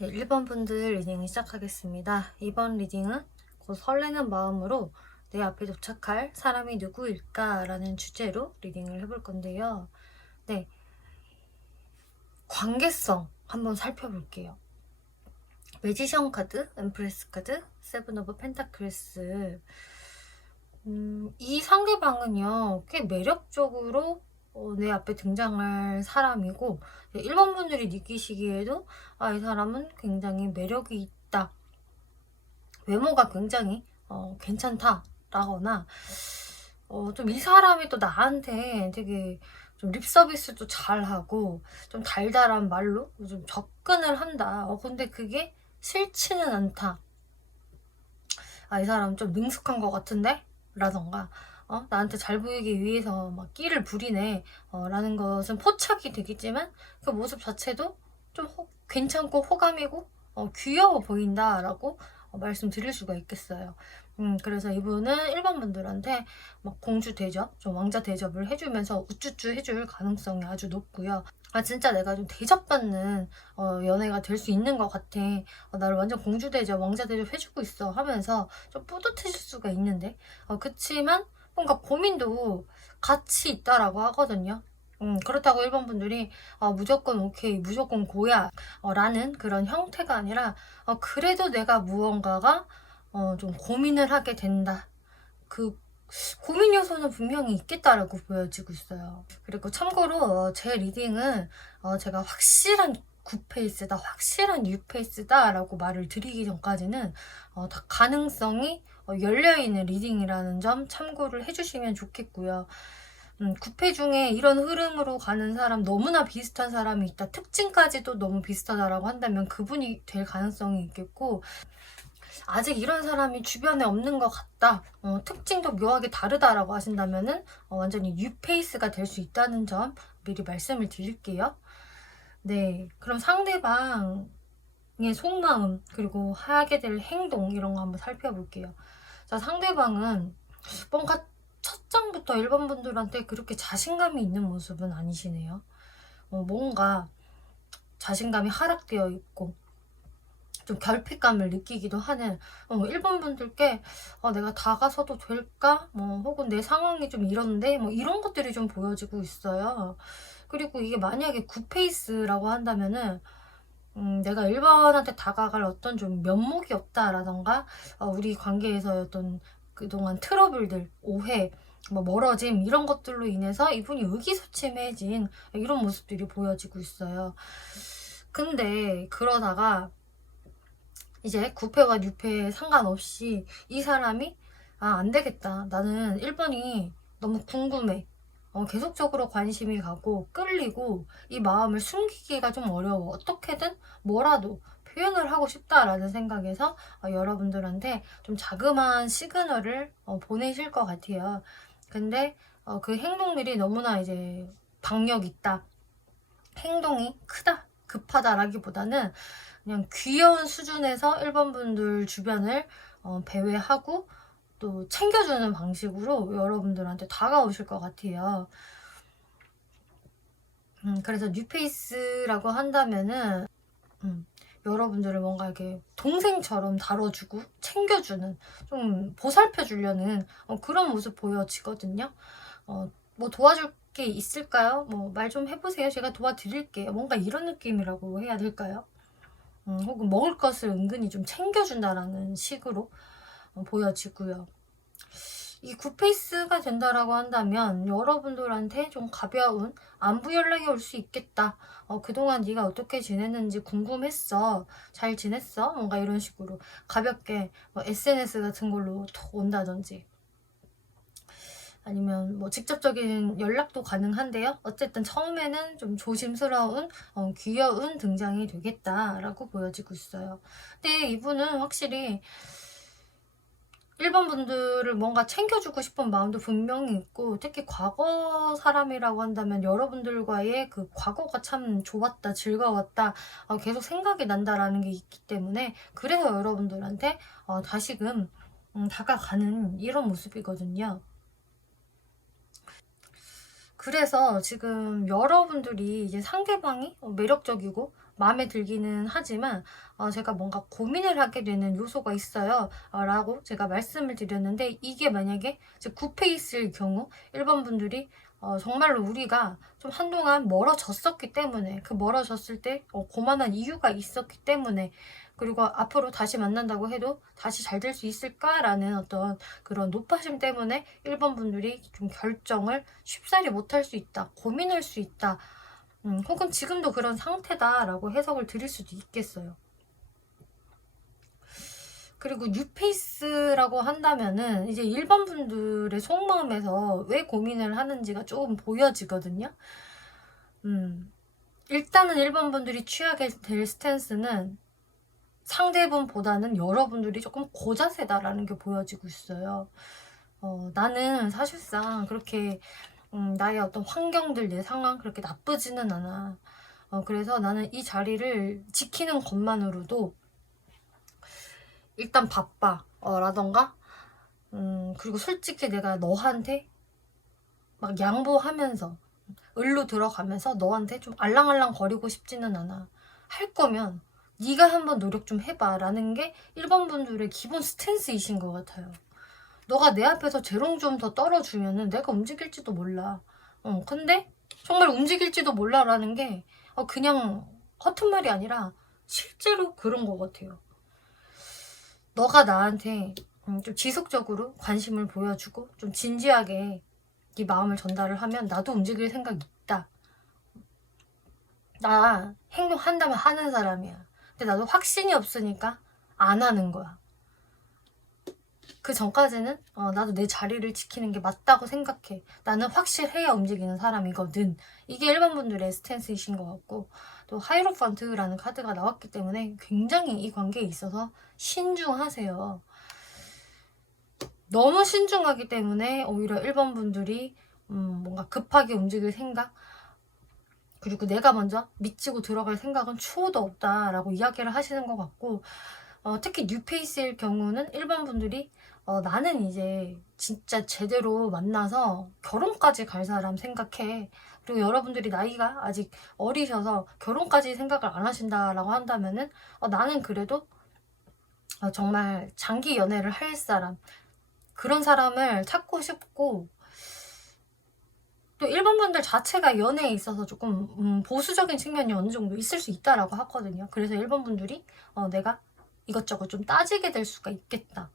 네, 1번 분들 리딩을 시작하겠습니다. 이번 리딩은 곧 설레는 마음으로 내 앞에 도착할 사람이 누구일까? 라는 주제로 리딩을 해볼 건데요. 네, 관계성 한번 살펴볼게요. 매지션 카드, 엠프레스 카드, 세븐 오브 펜타클스. 이 상대방은요, 꽤 매력적으로 내 앞에 등장할 사람이고, 1번 분들이 느끼시기에도 이 사람은 굉장히 매력이 있다. 외모가 굉장히 괜찮다라거나 좀 이 사람이 또 나한테 되게 좀 립 서비스도 잘하고 좀 달달한 말로 좀 접근을 한다. 근데 그게 싫지는 않다. 이 사람 좀 능숙한 것 같은데? 라던가 나한테 잘 보이기 위해서 막 끼를 부리네 라는 것은 포착이 되겠지만 그 모습 자체도 좀 괜찮고 호감이고 귀여워 보인다라고 말씀드릴 수가 있겠어요. 그래서 이분은 1번 분들한테 막 공주 대접, 좀 왕자 대접을 해주면서 우쭈쭈 해줄 가능성이 아주 높고요. 진짜 내가 좀 대접받는 연애가 될 수 있는 것 같아. 나를 완전 공주 대접, 왕자 대접 해주고 있어 하면서 좀 뿌듯해질 수가 있는데 그치만 뭔가 고민도 같이 있다라고 하거든요. 그렇다고 1번 분들이 무조건 오케이, 무조건 고야 라는 그런 형태가 아니라 그래도 내가 무언가가 좀 고민을 하게 된다. 그 고민 요소는 분명히 있겠다라고 보여지고 있어요. 그리고 참고로 제 리딩은 제가 확실한 9페이스다, 확실한 6페이스다 라고 말을 드리기 전까지는 다 가능성이 열려있는 리딩이라는 점 참고를 해주시면 좋겠고요. 9패 중에 이런 흐름으로 가는 사람, 너무나 비슷한 사람이 있다, 특징까지도 너무 비슷하다라고 한다면 그분이 될 가능성이 있겠고, 아직 이런 사람이 주변에 없는 것 같다, 특징도 묘하게 다르다라고 하신다면은 완전히 뉴페이스가 될 수 있다는 점 미리 말씀을 드릴게요. 네, 그럼 상대방의 속마음 그리고 하게 될 행동 이런 거 한번 살펴볼게요. 자, 상대방은 뭔가 첫 장부터 1번 분들한테 그렇게 자신감이 있는 모습은 아니시네요. 뭔가 자신감이 하락되어 있고 좀 결핍감을 느끼기도 하는 1번 분들께 내가 다가서도 될까? 혹은 내 상황이 좀 이런데 이런 것들이 좀 보여지고 있어요. 그리고 이게 만약에 9페이스라고 한다면은 내가 1번한테 다가갈 어떤 좀 면목이 없다라던가 우리 관계에서 어떤 그동안 트러블들, 오해, 멀어짐 이런 것들로 인해서 이분이 의기소침해진 이런 모습들이 보여지고 있어요. 근데 그러다가 이제 9패와 6패 상관없이 이 사람이 안 되겠다. 나는 1번이 너무 궁금해. 계속적으로 관심이 가고 끌리고 이 마음을 숨기기가 좀 어려워. 어떻게든 뭐라도 표현을 하고 싶다라는 생각에서 여러분들한테 좀 자그마한 시그널을 보내실 것 같아요. 근데 그 행동들이 너무나 이제 박력 있다. 행동이 크다, 급하다라기보다는 그냥 귀여운 수준에서 1번 분들 주변을 배회하고 또 챙겨주는 방식으로 여러분들한테 다가오실 것 같아요. 그래서 뉴페이스라고 한다면은 여러분들을 뭔가 이렇게 동생처럼 다뤄주고 챙겨주는, 좀 보살펴주려는 그런 모습 보여지거든요. 뭐 도와줄 게 있을까요? 말 좀 해보세요. 제가 도와드릴게요. 뭔가 이런 느낌이라고 해야 될까요? 혹은 먹을 것을 은근히 좀 챙겨준다라는 식으로 보여지고요. 이 굿페이스가 된다라고 한다면 여러분들한테 좀 가벼운 안부 연락이 올 수 있겠다. 그동안 네가 어떻게 지냈는지 궁금했어. 잘 지냈어? 뭔가 이런 식으로 가볍게 SNS 같은 걸로 톡 온다든지, 아니면 직접적인 연락도 가능한데요. 어쨌든 처음에는 좀 조심스러운 귀여운 등장이 되겠다라고 보여지고 있어요. 근데 이분은 확실히 1번 분들을 뭔가 챙겨주고 싶은 마음도 분명히 있고, 특히 과거 사람이라고 한다면 여러분들과의 그 과거가 참 좋았다, 즐거웠다, 계속 생각이 난다라는 게 있기 때문에 그래서 여러분들한테 다시금 다가가는 이런 모습이거든요. 그래서 지금 여러분들이 이제 상대방이 매력적이고 마음에 들기는 하지만 제가 뭔가 고민을 하게 되는 요소가 있어요 라고 제가 말씀을 드렸는데, 이게 만약에 이제 9페이스일 경우 1번 분들이 정말로 우리가 좀 한동안 멀어졌었기 때문에, 그 멀어졌을 때 고만한 이유가 있었기 때문에, 그리고 앞으로 다시 만난다고 해도 다시 잘 될 수 있을까라는 어떤 그런 노파심 때문에 1번 분들이 좀 결정을 쉽사리 못할 수 있다, 고민할 수 있다, 혹은 지금도 그런 상태다라고 해석을 드릴 수도 있겠어요. 그리고 뉴페이스라고 한다면은 이제 1번 분들의 속마음에서 왜 고민을 하는지가 조금 보여지거든요. 일단은 1번 분들이 취하게 될 스탠스는 상대분보다는 여러분들이 조금 고자세다라는 게 보여지고 있어요. 나는 사실상 그렇게 나의 어떤 환경들, 내 상황 그렇게 나쁘지는 않아. 그래서 나는 이 자리를 지키는 것만으로도 일단 바빠 라던가, 그리고 솔직히 내가 너한테 막 양보하면서 을로 들어가면서 너한테 좀 알랑알랑 거리고 싶지는 않아. 할 거면 네가 한번 노력 좀 해봐 라는 게 1번 분들의 기본 스탠스이신 것 같아요. 너가 내 앞에서 재롱 좀 더 떨어주면은 내가 움직일지도 몰라. 근데 정말 움직일지도 몰라라는 게 그냥 허튼 말이 아니라 실제로 그런 것 같아요. 너가 나한테 좀 지속적으로 관심을 보여주고 좀 진지하게 네 마음을 전달을 하면 나도 움직일 생각이 있다. 나 행동한다면 하는 사람이야. 근데 나도 확신이 없으니까 안 하는 거야. 그 전까지는 나도 내 자리를 지키는 게 맞다고 생각해. 나는 확실해야 움직이는 사람이거든. 이게 1번 분들의 스탠스이신 것 같고, 또 하이로판트라는 카드가 나왔기 때문에 굉장히 이 관계에 있어서 신중하세요. 너무 신중하기 때문에 오히려 1번 분들이 뭔가 급하게 움직일 생각, 그리고 내가 먼저 미치고 들어갈 생각은 추호도 없다라고 이야기를 하시는 것 같고, 특히 뉴페이스일 경우는 1번 분들이 나는 이제 진짜 제대로 만나서 결혼까지 갈 사람 생각해. 그리고 여러분들이 나이가 아직 어리셔서 결혼까지 생각을 안 하신다라고 한다면은 나는 그래도 정말 장기 연애를 할 사람, 그런 사람을 찾고 싶고, 또 1번 분들 자체가 연애에 있어서 조금 보수적인 측면이 어느 정도 있을 수 있다라고 하거든요. 그래서 1번 분들이 내가 이것저것 좀 따지게 될 수가 있겠다.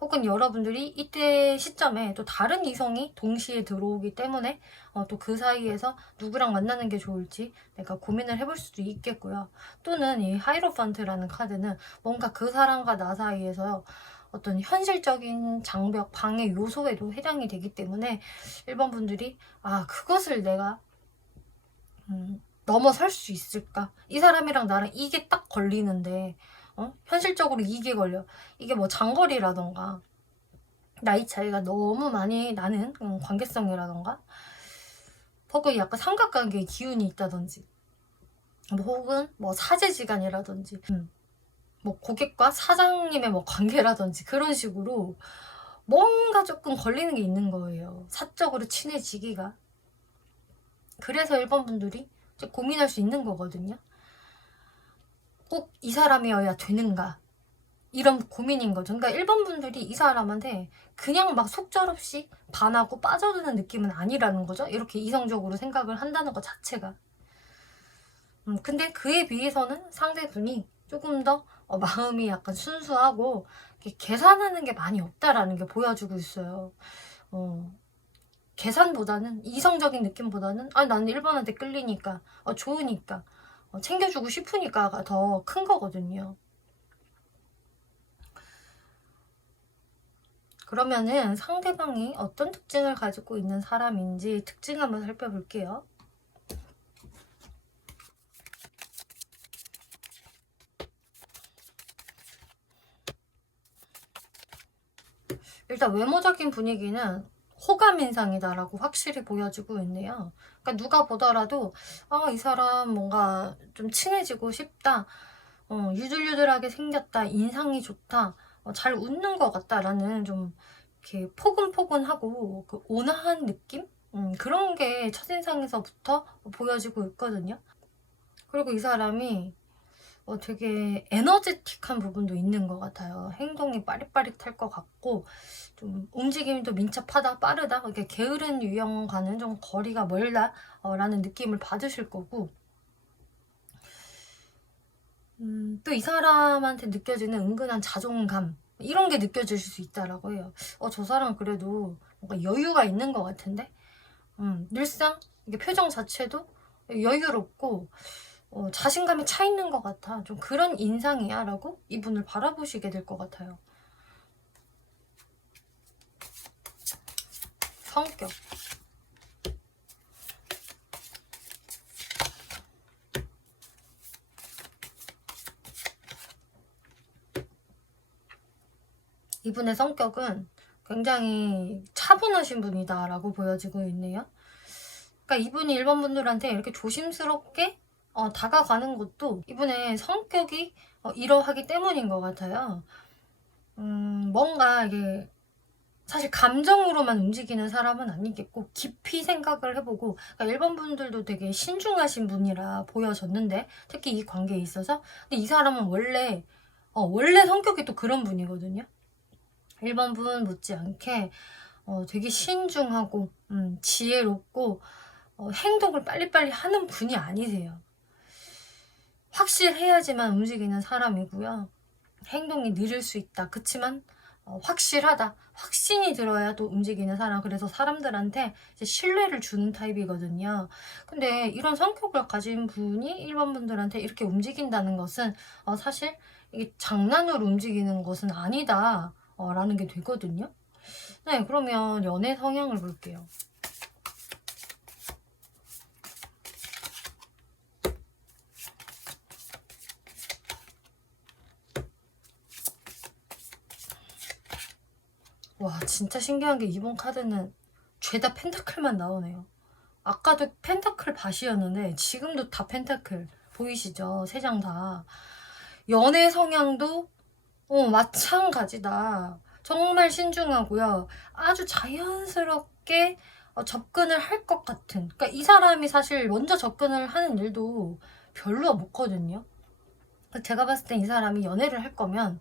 혹은 여러분들이 이때 시점에 또 다른 이성이 동시에 들어오기 때문에 또 그 사이에서 누구랑 만나는 게 좋을지 내가 고민을 해볼 수도 있겠고요. 또는 이 하이로판트라는 카드는 뭔가 그 사람과 나 사이에서 어떤 현실적인 장벽, 방해 요소에도 해당이 되기 때문에 1번 분들이 그것을 내가 넘어설 수 있을까? 이 사람이랑 나랑 이게 딱 걸리는데 현실적으로 이게 걸려. 이게 뭐 장거리라던가 나이 차이가 너무 많이 나는 관계성이라던가, 혹은 약간 삼각관계의 기운이 있다든지, 혹은 뭐 사제지간이라든지, 뭐 고객과 사장님의 뭐 관계라든지, 그런 식으로 뭔가 조금 걸리는 게 있는 거예요. 사적으로 친해지기가. 그래서 1번 분들이 고민할 수 있는 거거든요. 꼭 이 사람이어야 되는가, 이런 고민인 거죠. 그러니까 1번 분들이 이 사람한테 그냥 막 속절없이 반하고 빠져드는 느낌은 아니라는 거죠. 이렇게 이성적으로 생각을 한다는 것 자체가. 근데 그에 비해서는 상대분이 조금 더 마음이 약간 순수하고 계산하는 게 많이 없다라는 게 보여주고 있어요. 계산보다는, 이성적인 느낌보다는 나는 1번한테 끌리니까, 좋으니까, 챙겨주고 싶으니까가 더 큰 거거든요. 그러면은 상대방이 어떤 특징을 가지고 있는 사람인지 특징 한번 살펴볼게요. 일단 외모적인 분위기는 호감 인상이다라고 확실히 보여지고 있네요. 그러니까 누가 보더라도 이 사람 뭔가 좀 친해지고 싶다, 유들유들하게 생겼다, 인상이 좋다, 잘 웃는 것 같다라는 좀 이렇게 포근포근하고 그 온화한 느낌? 그런 게 첫인상에서부터 보여지고 있거든요. 그리고 이 사람이 되게 에너제틱한 부분도 있는 것 같아요. 행동이 빠릿빠릿할 것 같고 좀 움직임도 민첩하다, 빠르다, 이렇게 게으른 유형과는 좀 거리가 멀다 라는 느낌을 받으실 거고, 또 이 사람한테 느껴지는 은근한 자존감 이런 게 느껴질 수 있다라고 해요. 저 사람 그래도 뭔가 여유가 있는 것 같은데, 늘상 이게 표정 자체도 여유롭고 자신감이 차 있는 것 같아. 좀 그런 인상이야 라고 이분을 바라보시게 될 것 같아요. 성격. 이분의 성격은 굉장히 차분하신 분이다 라고 보여지고 있네요. 그러니까 이분이 일본 분들한테 이렇게 조심스럽게 다가가는 것도 이분의 성격이 이러하기 때문인 것 같아요. 뭔가 이게 사실 감정으로만 움직이는 사람은 아니겠고 깊이 생각을 해보고, 그러니까 일본 분들도 되게 신중하신 분이라 보여졌는데, 특히 이 관계에 있어서. 근데 이 사람은 원래 성격이 또 그런 분이거든요. 일본 분 못지않게 되게 신중하고 지혜롭고 행동을 빨리빨리 하는 분이 아니세요. 확실해야지만 움직이는 사람이고요. 행동이 느릴 수 있다. 그치만 확실하다. 확신이 들어야 또 움직이는 사람. 그래서 사람들한테 이제 신뢰를 주는 타입이거든요. 근데 이런 성격을 가진 분이 일본 분들한테 이렇게 움직인다는 것은 사실 이게 장난으로 움직이는 것은 아니다 라는 게 되거든요. 네, 그러면 연애 성향을 볼게요. 와, 진짜 신기한 게 이번 카드는 죄다 펜타클만 나오네요. 아까도 펜타클 밭이었는데 지금도 다 펜타클 보이시죠? 세 장 다. 연애 성향도 마찬가지다. 정말 신중하고요. 아주 자연스럽게 접근을 할 것 같은. 그러니까 이 사람이 사실 먼저 접근을 하는 일도 별로 없거든요. 제가 봤을 땐 이 사람이 연애를 할 거면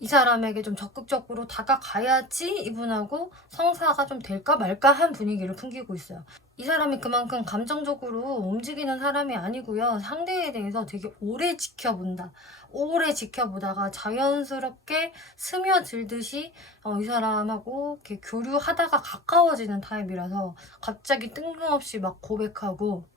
이 사람에게 좀 적극적으로 다가가야지 이분하고 성사가 좀 될까 말까 한 분위기를 풍기고 있어요. 이 사람이 그만큼 감정적으로 움직이는 사람이 아니고요. 상대에 대해서 되게 오래 지켜본다. 오래 지켜보다가 자연스럽게 스며들듯이 이 사람하고 이렇게 교류하다가 가까워지는 타입이라서 갑자기 뜬금없이 막 고백하고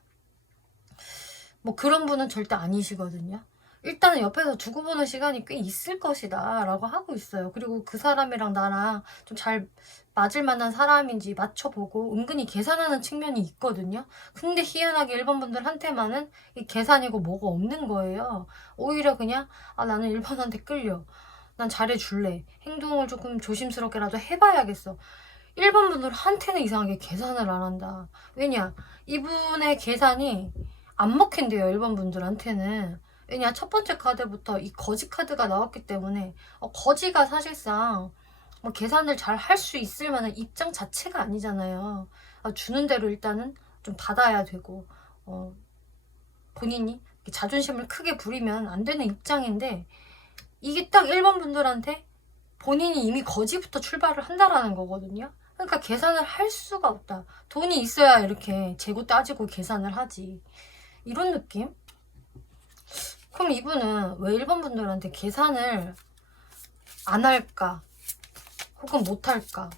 뭐 그런 분은 절대 아니시거든요. 일단은 옆에서 두고 보는 시간이 꽤 있을 것이다 라고 하고 있어요. 그리고 그 사람이랑 나랑 좀 잘 맞을 만한 사람인지 맞춰보고 은근히 계산하는 측면이 있거든요. 근데 희한하게 일본 분들한테만은 이 계산이고 뭐가 없는 거예요. 오히려 그냥 나는 일본한테 끌려. 난 잘해줄래. 행동을 조금 조심스럽게라도 해봐야겠어. 일본 분들한테는 이상하게 계산을 안 한다. 왜냐? 이분의 계산이 안 먹힌대요. 일본 분들한테는. 왜냐, 첫 번째 카드부터 이 거지 카드가 나왔기 때문에 거지가 사실상 뭐 계산을 잘 할 수 있을 만한 입장 자체가 아니잖아요. 주는 대로 일단은 좀 받아야 되고 본인이 자존심을 크게 부리면 안 되는 입장인데, 이게 딱 1번 분들한테 본인이 이미 거지부터 출발을 한다라는 거거든요. 그러니까 계산을 할 수가 없다. 돈이 있어야 이렇게 재고 따지고 계산을 하지. 이런 느낌? 그럼 이분은 왜 1번 분들한테 계산을 안 할까? 혹은 못 할까?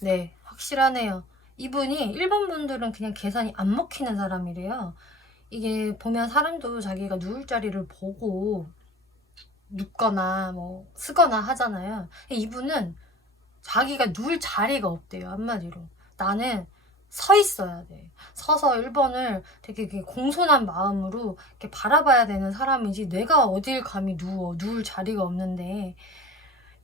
네, 확실하네요. 이분이 1번 분들은 그냥 계산이 안 먹히는 사람이래요. 이게 보면 사람도 자기가 누울 자리를 보고 눕거나 뭐 쓰거나 하잖아요. 이분은 자기가 누울 자리가 없대요. 한마디로. 나는 서 있어야 돼. 서서 1번을 되게 공손한 마음으로 이렇게 바라봐야 되는 사람이지, 내가 어딜 감히 누울 자리가 없는데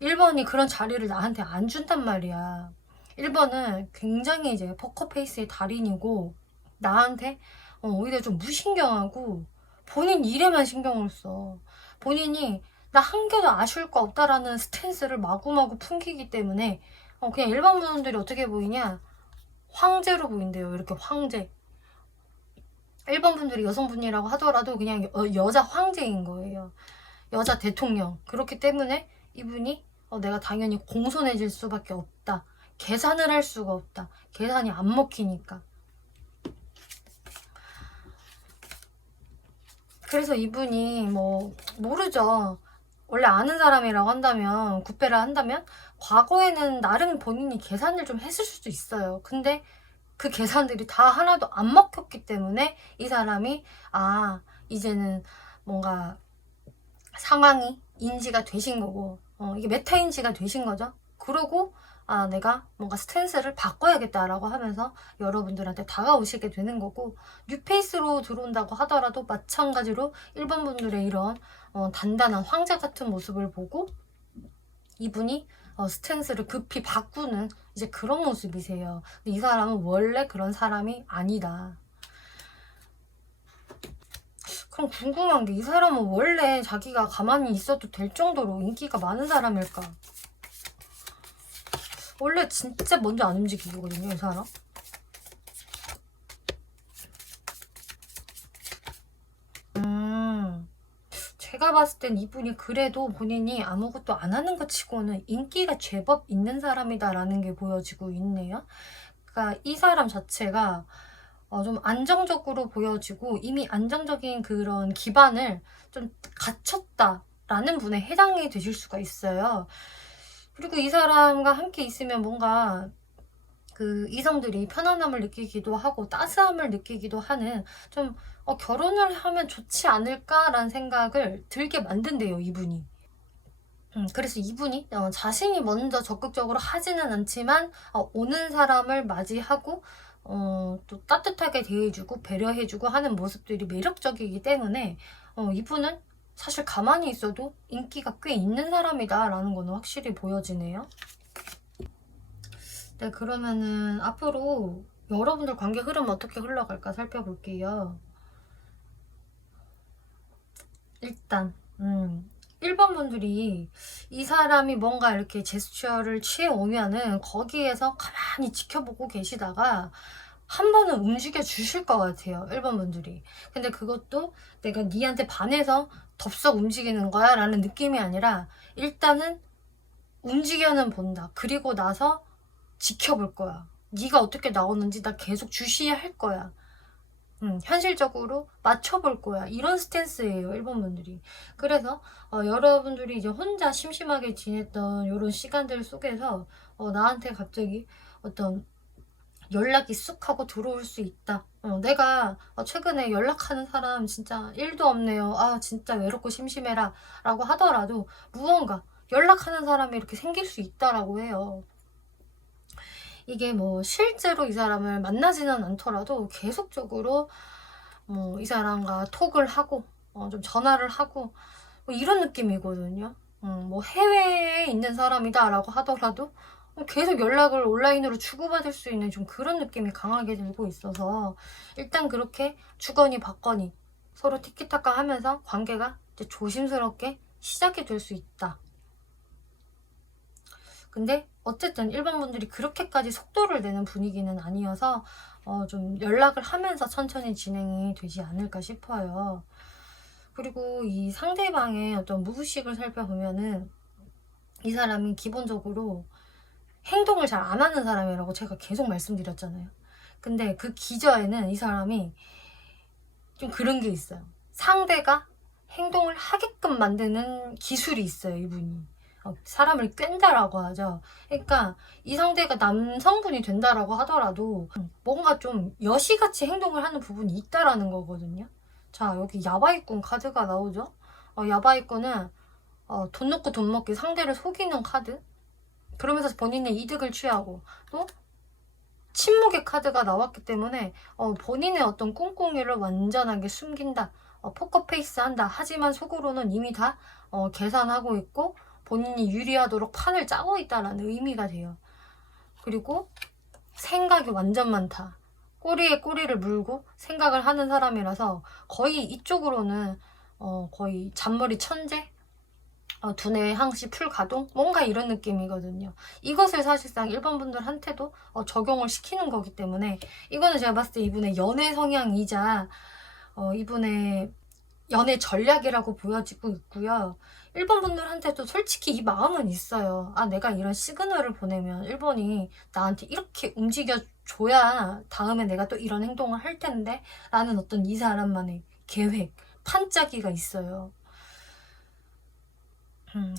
1번이 그런 자리를 나한테 안 준단 말이야. 1번은 굉장히 이제 포커페이스의 달인이고 나한테 오히려 좀 무신경하고 본인 일에만 신경을 써. 본인이 나 한 개도 아쉬울 거 없다라는 스탠스를 마구마구 풍기기 때문에 그냥 일반 분들이 어떻게 보이냐, 황제로 보인대요. 이렇게 황제. 일반 분들이 여성분이라고 하더라도 그냥 여자 황제인 거예요. 여자 대통령. 그렇기 때문에 이분이 내가 당연히 공손해질 수밖에 없다. 계산을 할 수가 없다. 계산이 안 먹히니까. 그래서 이분이 모르죠. 원래 아는 사람이라고 한다면, 구패를 한다면 과거에는 나름 본인이 계산을 좀 했을 수도 있어요. 근데 그 계산들이 다 하나도 안 먹혔기 때문에 이 사람이 이제는 뭔가 상황이 인지가 되신 거고, 이게 메타 인지가 되신 거죠. 그러고 내가 뭔가 스탠스를 바꿔야겠다라고 하면서 여러분들한테 다가오시게 되는 거고, 뉴페이스로 들어온다고 하더라도 마찬가지로 일반 분들의 이런 단단한 황제 같은 모습을 보고 이분이 스탠스를 급히 바꾸는 이제 그런 모습이세요. 근데 이 사람은 원래 그런 사람이 아니다. 그럼 궁금한 게, 이 사람은 원래 자기가 가만히 있어도 될 정도로 인기가 많은 사람일까? 원래 진짜 먼저 안 움직이거든요, 이 사람. 제가 봤을 땐 이분이 그래도 본인이 아무것도 안 하는 것 치고는 인기가 제법 있는 사람이다라는 게 보여지고 있네요. 그러니까 이 사람 자체가 좀 안정적으로 보여지고 이미 안정적인 그런 기반을 좀 갖췄다라는 분에 해당이 되실 수가 있어요. 그리고 이 사람과 함께 있으면 뭔가 그 이성들이 편안함을 느끼기도 하고 따스함을 느끼기도 하는, 좀 결혼을 하면 좋지 않을까라는 생각을 들게 만든대요, 이분이. 그래서 이분이 자신이 먼저 적극적으로 하지는 않지만 오는 사람을 맞이하고 또 따뜻하게 대해주고 배려해주고 하는 모습들이 매력적이기 때문에 이분은 사실 가만히 있어도 인기가 꽤 있는 사람이다 라는 거는 확실히 보여지네요. 네, 그러면은 앞으로 여러분들 관계 흐름 어떻게 흘러갈까 살펴볼게요. 일단 1번 분들이 이 사람이 뭔가 이렇게 제스처를 취해 오면은 거기에서 가만히 지켜보고 계시다가 한 번은 움직여 주실 것 같아요, 1번 분들이. 근데 그것도 내가 니한테 반해서 덥석 움직이는 거야 라는 느낌이 아니라 일단은 움직여는 본다. 그리고 나서 지켜볼 거야. 네가 어떻게 나오는지 나 계속 주시할 거야. 현실적으로 맞춰볼 거야. 이런 스탠스예요, 1번 분들이. 그래서 여러분들이 이제 혼자 심심하게 지냈던 이런 시간들 속에서 나한테 갑자기 어떤 연락이 쑥 하고 들어올 수 있다. 내가 최근에 연락하는 사람 진짜 1도 없네요. 진짜 외롭고 심심해라 라고 하더라도 무언가 연락하는 사람이 이렇게 생길 수 있다라고 해요. 이게 실제로 이 사람을 만나지는 않더라도 계속적으로 이 사람과 톡을 하고 좀 전화를 하고 이런 느낌이거든요. 해외에 있는 사람이다 라고 하더라도 계속 연락을 온라인으로 주고받을 수 있는 좀 그런 느낌이 강하게 들고 있어서 일단 그렇게 주거니 받거니 서로 티키타카 하면서 관계가 이제 조심스럽게 시작이 될 수 있다. 근데 어쨌든 일반 분들이 그렇게까지 속도를 내는 분위기는 아니어서 좀 연락을 하면서 천천히 진행이 되지 않을까 싶어요. 그리고 이 상대방의 어떤 무의식을 살펴보면은 이 사람이 기본적으로 행동을 잘 안 하는 사람이라고 제가 계속 말씀드렸잖아요. 근데 그 기저에는 이 사람이 좀 그런 게 있어요. 상대가 행동을 하게끔 만드는 기술이 있어요, 이분이. 사람을 꿰다라고 하죠. 그러니까 이 상대가 남성분이 된다라고 하더라도 뭔가 좀 여시같이 행동을 하는 부분이 있다라는 거거든요. 자, 여기 야바이꾼 카드가 나오죠. 야바이꾼은 돈 놓고 돈 먹기, 상대를 속이는 카드. 그러면서 본인의 이득을 취하고, 또 침묵의 카드가 나왔기 때문에 본인의 어떤 꿍꿍이를 완전하게 숨긴다. 포커페이스 한다. 하지만 속으로는 이미 다 계산하고 있고 본인이 유리하도록 판을 짜고 있다는 의미가 돼요. 그리고 생각이 완전 많다. 꼬리에 꼬리를 물고 생각을 하는 사람이라서 거의 이쪽으로는 거의 잔머리 천재? 두뇌 항시 풀가동? 뭔가 이런 느낌이거든요. 이것을 사실상 1번 분들한테도 적용을 시키는 거기 때문에 이거는 제가 봤을 때 이분의 연애 성향이자 이분의 연애 전략이라고 보여지고 있고요. 1번 분들한테도 솔직히 이 마음은 있어요. 내가 이런 시그널을 보내면 1번이 나한테 이렇게 움직여줘야 다음에 내가 또 이런 행동을 할 텐데 라는 어떤 이 사람만의 계획, 판짜기가 있어요.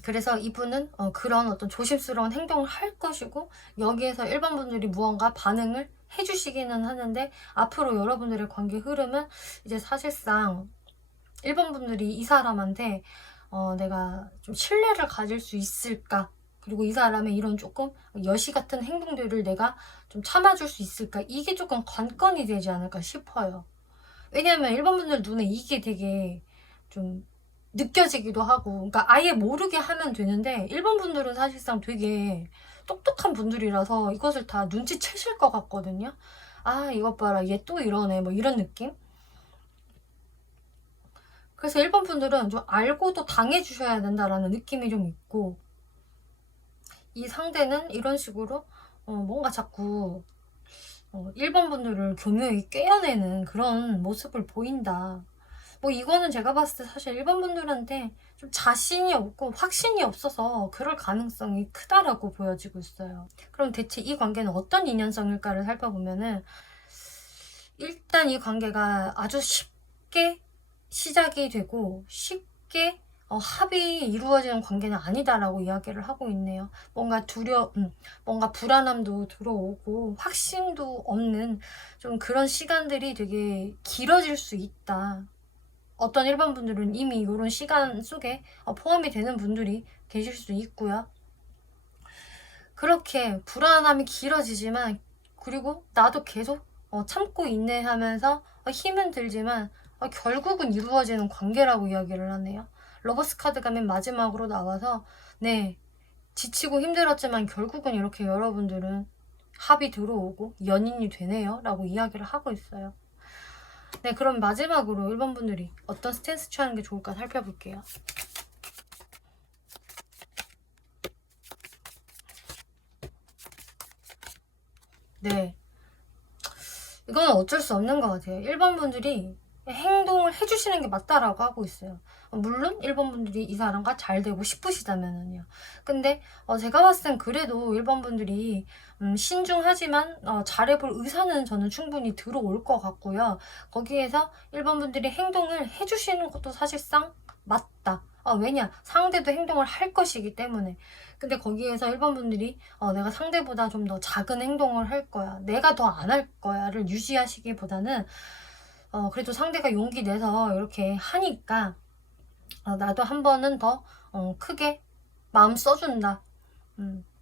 그래서 이분은 그런 어떤 조심스러운 행동을 할 것이고 여기에서 1번 분들이 무언가 반응을 해주시기는 하는데 앞으로 여러분들의 관계 흐름은 이제 사실상 1번 분들이 이 사람한테 내가 좀 신뢰를 가질 수 있을까? 그리고 이 사람의 이런 조금 여시 같은 행동들을 내가 좀 참아줄 수 있을까? 이게 조금 관건이 되지 않을까 싶어요. 왜냐면 1번 분들 눈에 이게 되게 좀 느껴지기도 하고, 그러니까 아예 모르게 하면 되는데 1번 분들은 사실상 되게 똑똑한 분들이라서 이것을 다 눈치채실 것 같거든요. 이것 봐라, 얘 또 이러네, 뭐 이런 느낌? 그래서 1번 분들은 좀 알고도 당해주셔야 된다라는 느낌이 좀 있고, 이 상대는 이런 식으로 뭔가 자꾸 1번 분들을 교묘히 꿰어내는 그런 모습을 보인다. 뭐 이거는 제가 봤을 때 사실 1번 분들한테 좀 자신이 없고 확신이 없어서 그럴 가능성이 크다라고 보여지고 있어요. 그럼 대체 이 관계는 어떤 인연성일까를 살펴보면은 일단 이 관계가 아주 쉽게 시작이 되고 쉽게 합이 이루어지는 관계는 아니다라고 이야기를 하고 있네요. 뭔가 뭔가 불안함도 들어오고 확신도 없는 좀 그런 시간들이 되게 길어질 수 있다. 어떤 1번 분들은 이미 이런 시간 속에 포함이 되는 분들이 계실 수 있고요. 그렇게 불안함이 길어지지만 그리고 나도 계속 참고 인내하면서 힘은 들지만 결국은 이루어지는 관계라고 이야기를 하네요. 러버스 카드가 맨 마지막으로 나와서 네, 지치고 힘들었지만 결국은 이렇게 여러분들은 합이 들어오고 연인이 되네요 라고 이야기를 하고 있어요. 네, 그럼 마지막으로 1번 분들이 어떤 스탠스 취하는 게 좋을까 살펴볼게요. 네, 이건 어쩔 수 없는 것 같아요. 1번 분들이 행동을 해주시는 게 맞다라고 하고 있어요. 물론 1번 분들이 이 사람과 잘 되고 싶으시다면요. 근데 제가 봤을 땐 그래도 1번 분들이 신중하지만 잘해볼 의사는 저는 충분히 들어올 것 같고요. 거기에서 1번 분들이 행동을 해주시는 것도 사실상 맞다. 왜냐? 상대도 행동을 할 것이기 때문에. 근데 거기에서 1번 분들이 내가 상대보다 좀 더 작은 행동을 할 거야, 내가 더 안 할 거야를 유지하시기보다는 그래도 상대가 용기 내서 이렇게 하니까 나도 한 번은 더 크게 마음 써준다.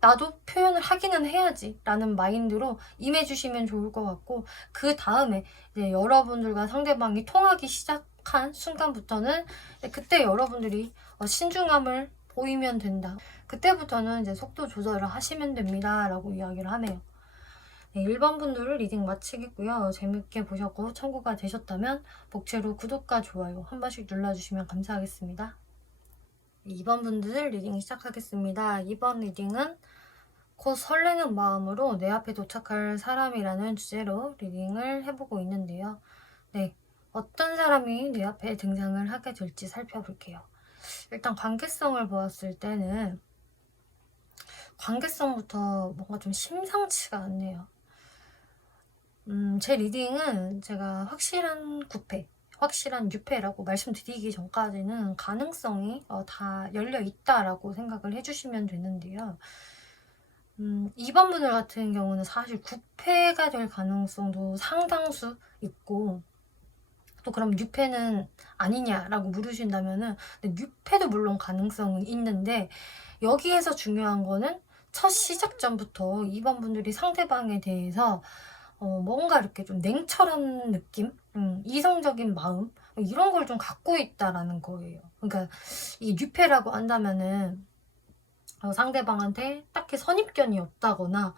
나도 표현을 하기는 해야지 라는 마인드로 임해주시면 좋을 것 같고, 그 다음에 이제 여러분들과 상대방이 통하기 시작한 순간부터는 그때 여러분들이 신중함을 보이면 된다. 그때부터는 이제 속도 조절을 하시면 됩니다 라고 이야기를 하네요. 네, 1번 분들 리딩 마치겠고요. 재밌게 보셨고 참고가 되셨다면 복채로 구독과 좋아요 한 번씩 눌러주시면 감사하겠습니다. 2번 분들 리딩 시작하겠습니다. 2번 리딩은 곧 설레는 마음으로 내 앞에 도착할 사람이라는 주제로 리딩을 해보고 있는데요. 네, 어떤 사람이 내 앞에 등장을 하게 될지 살펴볼게요. 일단 관계성을 보았을 때는 관계성부터 뭔가 좀 심상치가 않네요. 제 리딩은 제가 확실한 9패, 확실한 6패라고 말씀드리기 전까지는 가능성이 다 열려 있다라고 생각을 해주시면 되는데요. 2번 분들 같은 경우는 사실 9패가 될 가능성도 상당수 있고, 또 그럼 6패는 아니냐라고 물으신다면은 6패도 물론 가능성은 있는데, 여기에서 중요한 거는 첫 시작 전부터 2번 분들이 상대방에 대해서 뭔가 이렇게 좀 냉철한 느낌? 이성적인 마음? 이런 걸 좀 갖고 있다라는 거예요. 그러니까 이 뉴페라고 한다면은 상대방한테 딱히 선입견이 없다거나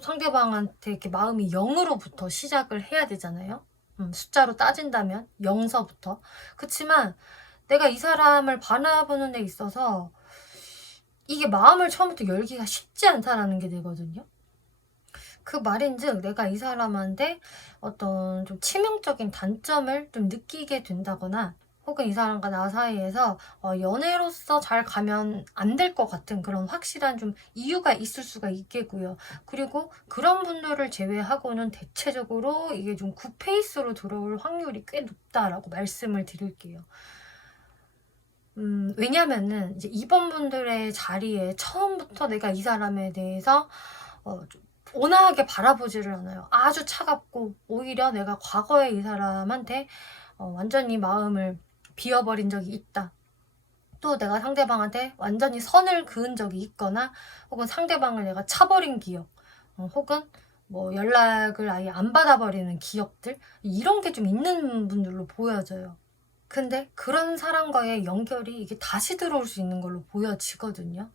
상대방한테 이렇게 마음이 0으로부터 시작을 해야 되잖아요. 숫자로 따진다면 0서부터. 그치만 내가 이 사람을 바라보는 데 있어서 이게 마음을 처음부터 열기가 쉽지 않다라는 게 되거든요. 그 말인즉 내가 이 사람한테 어떤 좀 치명적인 단점을 좀 느끼게 된다거나, 혹은 이 사람과 나 사이에서 연애로서 잘 가면 안 될 것 같은 그런 확실한 좀 이유가 있을 수가 있겠고요. 그리고 그런 분들을 제외하고는 대체적으로 이게 좀 굿페이스로 들어올 확률이 꽤 높다라고 말씀을 드릴게요. 왜냐면은 이제 이번 분들의 자리에 처음부터 내가 이 사람에 대해서 좀 온화하게 바라보지를 않아요. 아주 차갑고, 오히려 내가 과거에 이 사람한테 완전히 마음을 비워버린 적이 있다. 또 내가 상대방한테 완전히 선을 그은 적이 있거나, 혹은 상대방을 내가 차버린 기억, 혹은 뭐 연락을 아예 안 받아버리는 기억들, 이런 게 좀 있는 분들로 보여져요. 근데 그런 사람과의 연결이 이게 다시 들어올 수 있는 걸로 보여지거든요.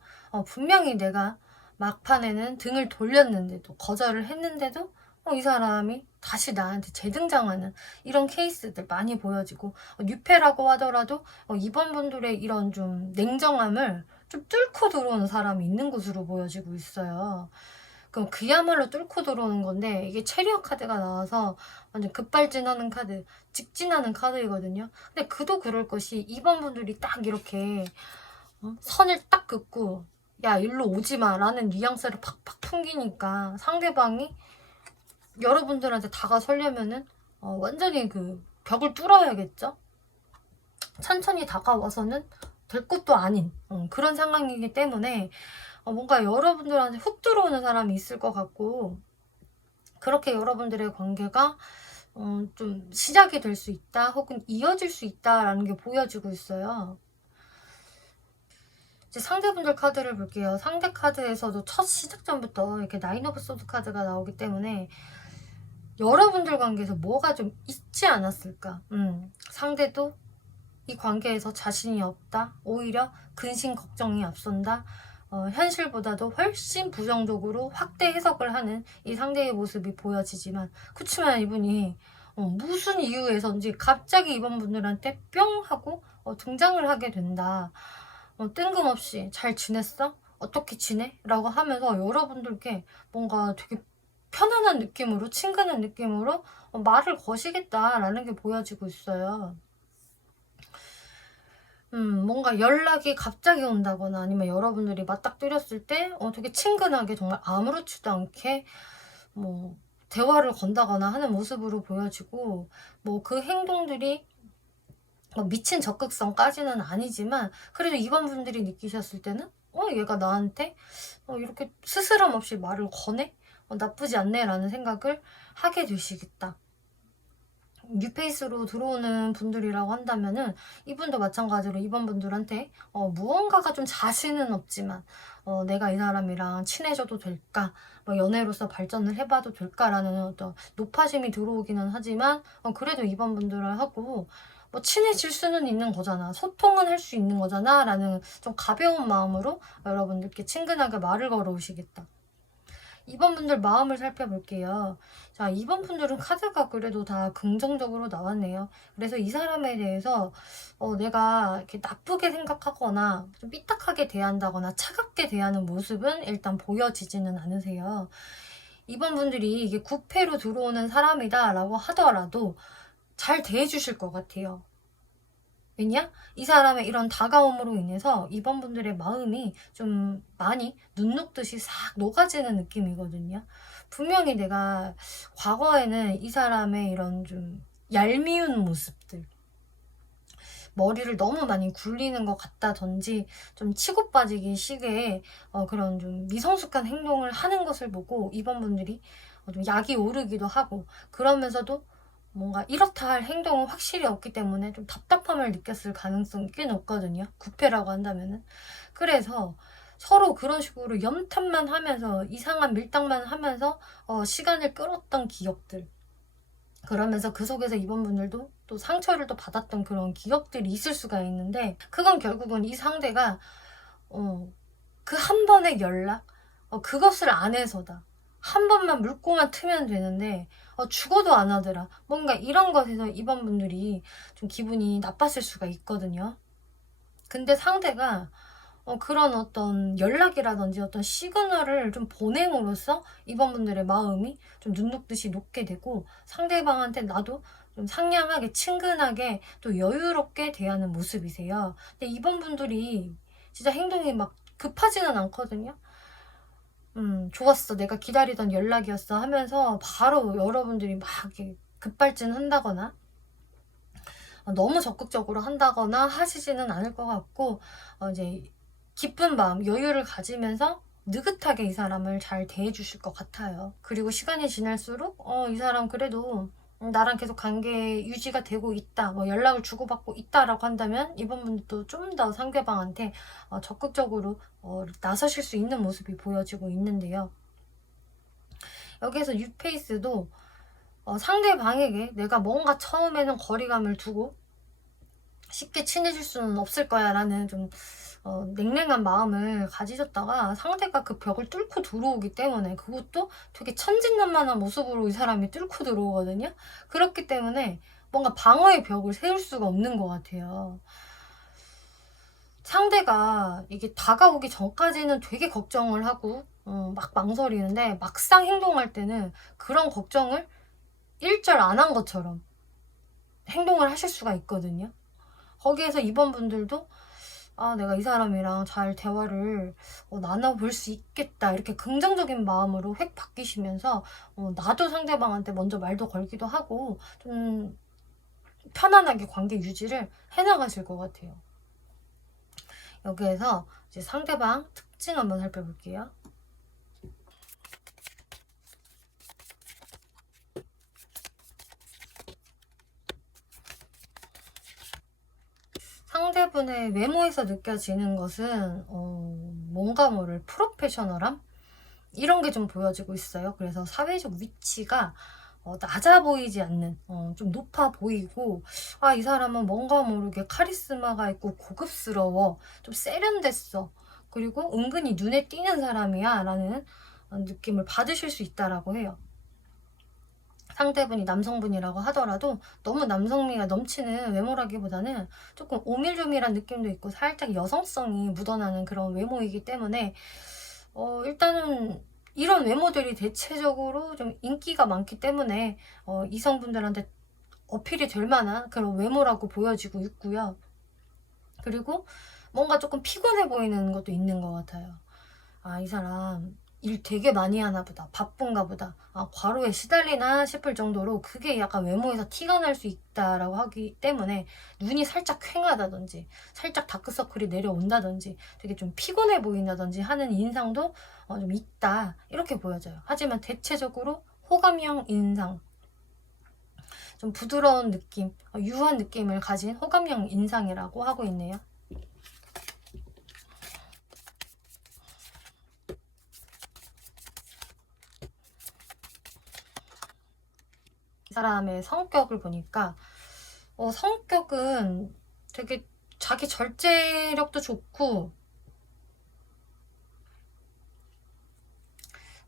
분명히 내가 막판에는 등을 돌렸는데도, 거절을 했는데도 이 사람이 다시 나한테 재등장하는 이런 케이스들 많이 보여지고, 뉴페라고 하더라도 이번 분들의 이런 좀 냉정함을 좀 뚫고 들어오는 사람이 있는 것으로 보여지고 있어요. 그럼 그야말로 뚫고 들어오는 건데, 이게 체리어 카드가 나와서 완전 급발진하는 카드, 직진하는 카드이거든요. 근데 그도 그럴 것이, 2번 분들이 딱 이렇게 선을 딱 긋고 야 일로 오지마 라는 뉘앙스를 팍팍 풍기니까, 상대방이 여러분들한테 다가서려면은 완전히 그 벽을 뚫어야겠죠. 천천히 다가와서는 될 것도 아닌 그런 상황이기 때문에 뭔가 여러분들한테 훅 들어오는 사람이 있을 것 같고, 그렇게 여러분들의 관계가 좀 시작이 될 수 있다, 혹은 이어질 수 있다라는 게 보여지고 있어요. 이제 상대분들 카드를 볼게요. 상대 카드에서도 첫 시작전부터 이렇게 나인 오브 소드 카드가 나오기 때문에 여러분들 관계에서 뭐가 좀 있지 않았을까. 상대도 이 관계에서 자신이 없다, 오히려 근심 걱정이 앞선다, 현실보다도 훨씬 부정적으로 확대 해석을 하는 이 상대의 모습이 보여지지만, 그치만 이분이 무슨 이유에서인지 갑자기 이번 분들한테 뿅 하고 등장을 하게 된다. 뜬금없이 잘 지냈어? 어떻게 지내? 라고 하면서 여러분들께 뭔가 되게 편안한 느낌으로, 친근한 느낌으로 말을 거시겠다라는 게 보여지고 있어요. 뭔가 연락이 갑자기 온다거나, 아니면 여러분들이 맞닥뜨렸을 때 되게 친근하게 정말 아무렇지도 않게 뭐 대화를 건다거나 하는 모습으로 보여지고, 뭐 그 행동들이 미친 적극성까지는 아니지만, 그래도 이번 분들이 느끼셨을 때는 얘가 나한테 이렇게 스스럼 없이 말을 거네? 나쁘지 않네 라는 생각을 하게 되시겠다. 뉴페이스로 들어오는 분들이라고 한다면은, 이분도 마찬가지로 이번 분들한테 무언가가 좀 자신은 없지만 내가 이 사람이랑 친해져도 될까, 뭐 연애로서 발전을 해봐도 될까라는 어떤 높아심이 들어오기는 하지만, 그래도 이번 분들하고 뭐 친해질 수는 있는 거잖아, 소통은 할 수 있는 거잖아 라는 좀 가벼운 마음으로 여러분들께 친근하게 말을 걸어오시겠다. 2번 분들 마음을 살펴볼게요. 자, 2번 분들은 카드가 그래도 다 긍정적으로 나왔네요. 그래서 이 사람에 대해서 내가 이렇게 나쁘게 생각하거나 좀 삐딱하게 대한다거나 차갑게 대하는 모습은 일단 보여지지는 않으세요. 2번 분들이 이게 구패로 들어오는 사람이다 라고 하더라도 잘 대해주실 것 같아요. 왜냐? 이 사람의 이런 다가옴으로 인해서 이번 분들의 마음이 좀 많이 눈 녹듯이 싹 녹아지는 느낌이거든요. 분명히 내가 과거에는 이 사람의 이런 좀 얄미운 모습들, 머리를 너무 많이 굴리는 것 같다든지, 좀 치고 빠지기 시기에 그런 좀 미성숙한 행동을 하는 것을 보고 이번 분들이 좀 약이 오르기도 하고, 그러면서도 뭔가 이렇다 할 행동은 확실히 없기 때문에 좀 답답함을 느꼈을 가능성이 꽤 높거든요. 구패라고 한다면은. 그래서 서로 그런 식으로 염탐만 하면서, 이상한 밀당만 하면서 시간을 끌었던 기억들, 그러면서 그 속에서 이번 분들도 또 상처를 또 받았던 그런 기억들이 있을 수가 있는데, 그건 결국은 이 상대가 그 한 번의 연락, 그것을 안 해서다. 한 번만 물고만 트면 되는데 죽어도 안 하더라. 뭔가 이런 것에서 이번 분들이 좀 기분이 나빴을 수가 있거든요. 근데 상대가 그런 어떤 연락이라든지 어떤 시그널을 좀 보냄으로써 이번 분들의 마음이 좀 눈 녹듯이 녹게 되고, 상대방한테 나도 좀 상냥하게 친근하게 또 여유롭게 대하는 모습이세요. 근데 이번 분들이 진짜 행동이 막 급하지는 않거든요. 좋았어, 내가 기다리던 연락이었어 하면서 바로 여러분들이 막 이렇게 급발진한다거나 너무 적극적으로 한다거나 하시지는 않을 것 같고, 이제 기쁜 마음, 여유를 가지면서 느긋하게 이 사람을 잘 대해주실 것 같아요. 그리고 시간이 지날수록 이 사람 그래도 나랑 계속 관계 유지가 되고 있다, 뭐 연락을 주고받고 있다라고 한다면 이번 분도 좀 더 상대방한테 적극적으로 나서실 수 있는 모습이 보여지고 있는데요. 여기에서 뉴페이스도 상대방에게 내가 뭔가 처음에는 거리감을 두고 쉽게 친해질 수는 없을 거야 라는 좀 냉랭한 마음을 가지셨다가 상대가 그 벽을 뚫고 들어오기 때문에, 그것도 되게 천진난만한 모습으로 이 사람이 뚫고 들어오거든요. 그렇기 때문에 뭔가 방어의 벽을 세울 수가 없는 것 같아요. 상대가 이게 다가오기 전까지는 되게 걱정을 하고 막 망설이는데, 막상 행동할 때는 그런 걱정을 일절 안 한 것처럼 행동을 하실 수가 있거든요. 거기에서 이번 분들도 내가 이 사람이랑 잘 대화를 나눠볼 수 있겠다, 이렇게 긍정적인 마음으로 획 바뀌시면서 나도 상대방한테 먼저 말도 걸기도 하고 좀 편안하게 관계 유지를 해나가실 것 같아요. 여기에서 이제 상대방 특징 한번 살펴볼게요. 상대분의 외모에서 느껴지는 것은 뭔가 모를 프로페셔널함? 이런 게 좀 보여지고 있어요. 그래서 사회적 위치가 낮아 보이지 않는, 좀 높아 보이고, 이 사람은 뭔가 모르게 카리스마가 있고 고급스러워, 좀 세련됐어, 그리고 은근히 눈에 띄는 사람이야 라는 느낌을 받으실 수 있다라고 해요. 상대분이 남성분이라고 하더라도 너무 남성미가 넘치는 외모라기보다는 조금 오밀조밀한 느낌도 있고 살짝 여성성이 묻어나는 그런 외모이기 때문에 일단은 이런 외모들이 대체적으로 좀 인기가 많기 때문에 이성분들한테 어필이 될 만한 그런 외모라고 보여지고 있고요. 그리고 뭔가 조금 피곤해 보이는 것도 있는 것 같아요. 이 사람 일 되게 많이 하나 보다, 바쁜가 보다, 과로에 시달리나 싶을 정도로 그게 약간 외모에서 티가 날 수 있다라고 하기 때문에 눈이 살짝 퀭하다든지 살짝 다크서클이 내려온다든지 되게 좀 피곤해 보인다든지 하는 인상도 좀 있다, 이렇게 보여져요. 하지만 대체적으로 호감형 인상, 좀 부드러운 느낌, 유한 느낌을 가진 호감형 인상이라고 하고 있네요. 이 사람의 성격을 보니까 성격은 되게 자기 절제력도 좋고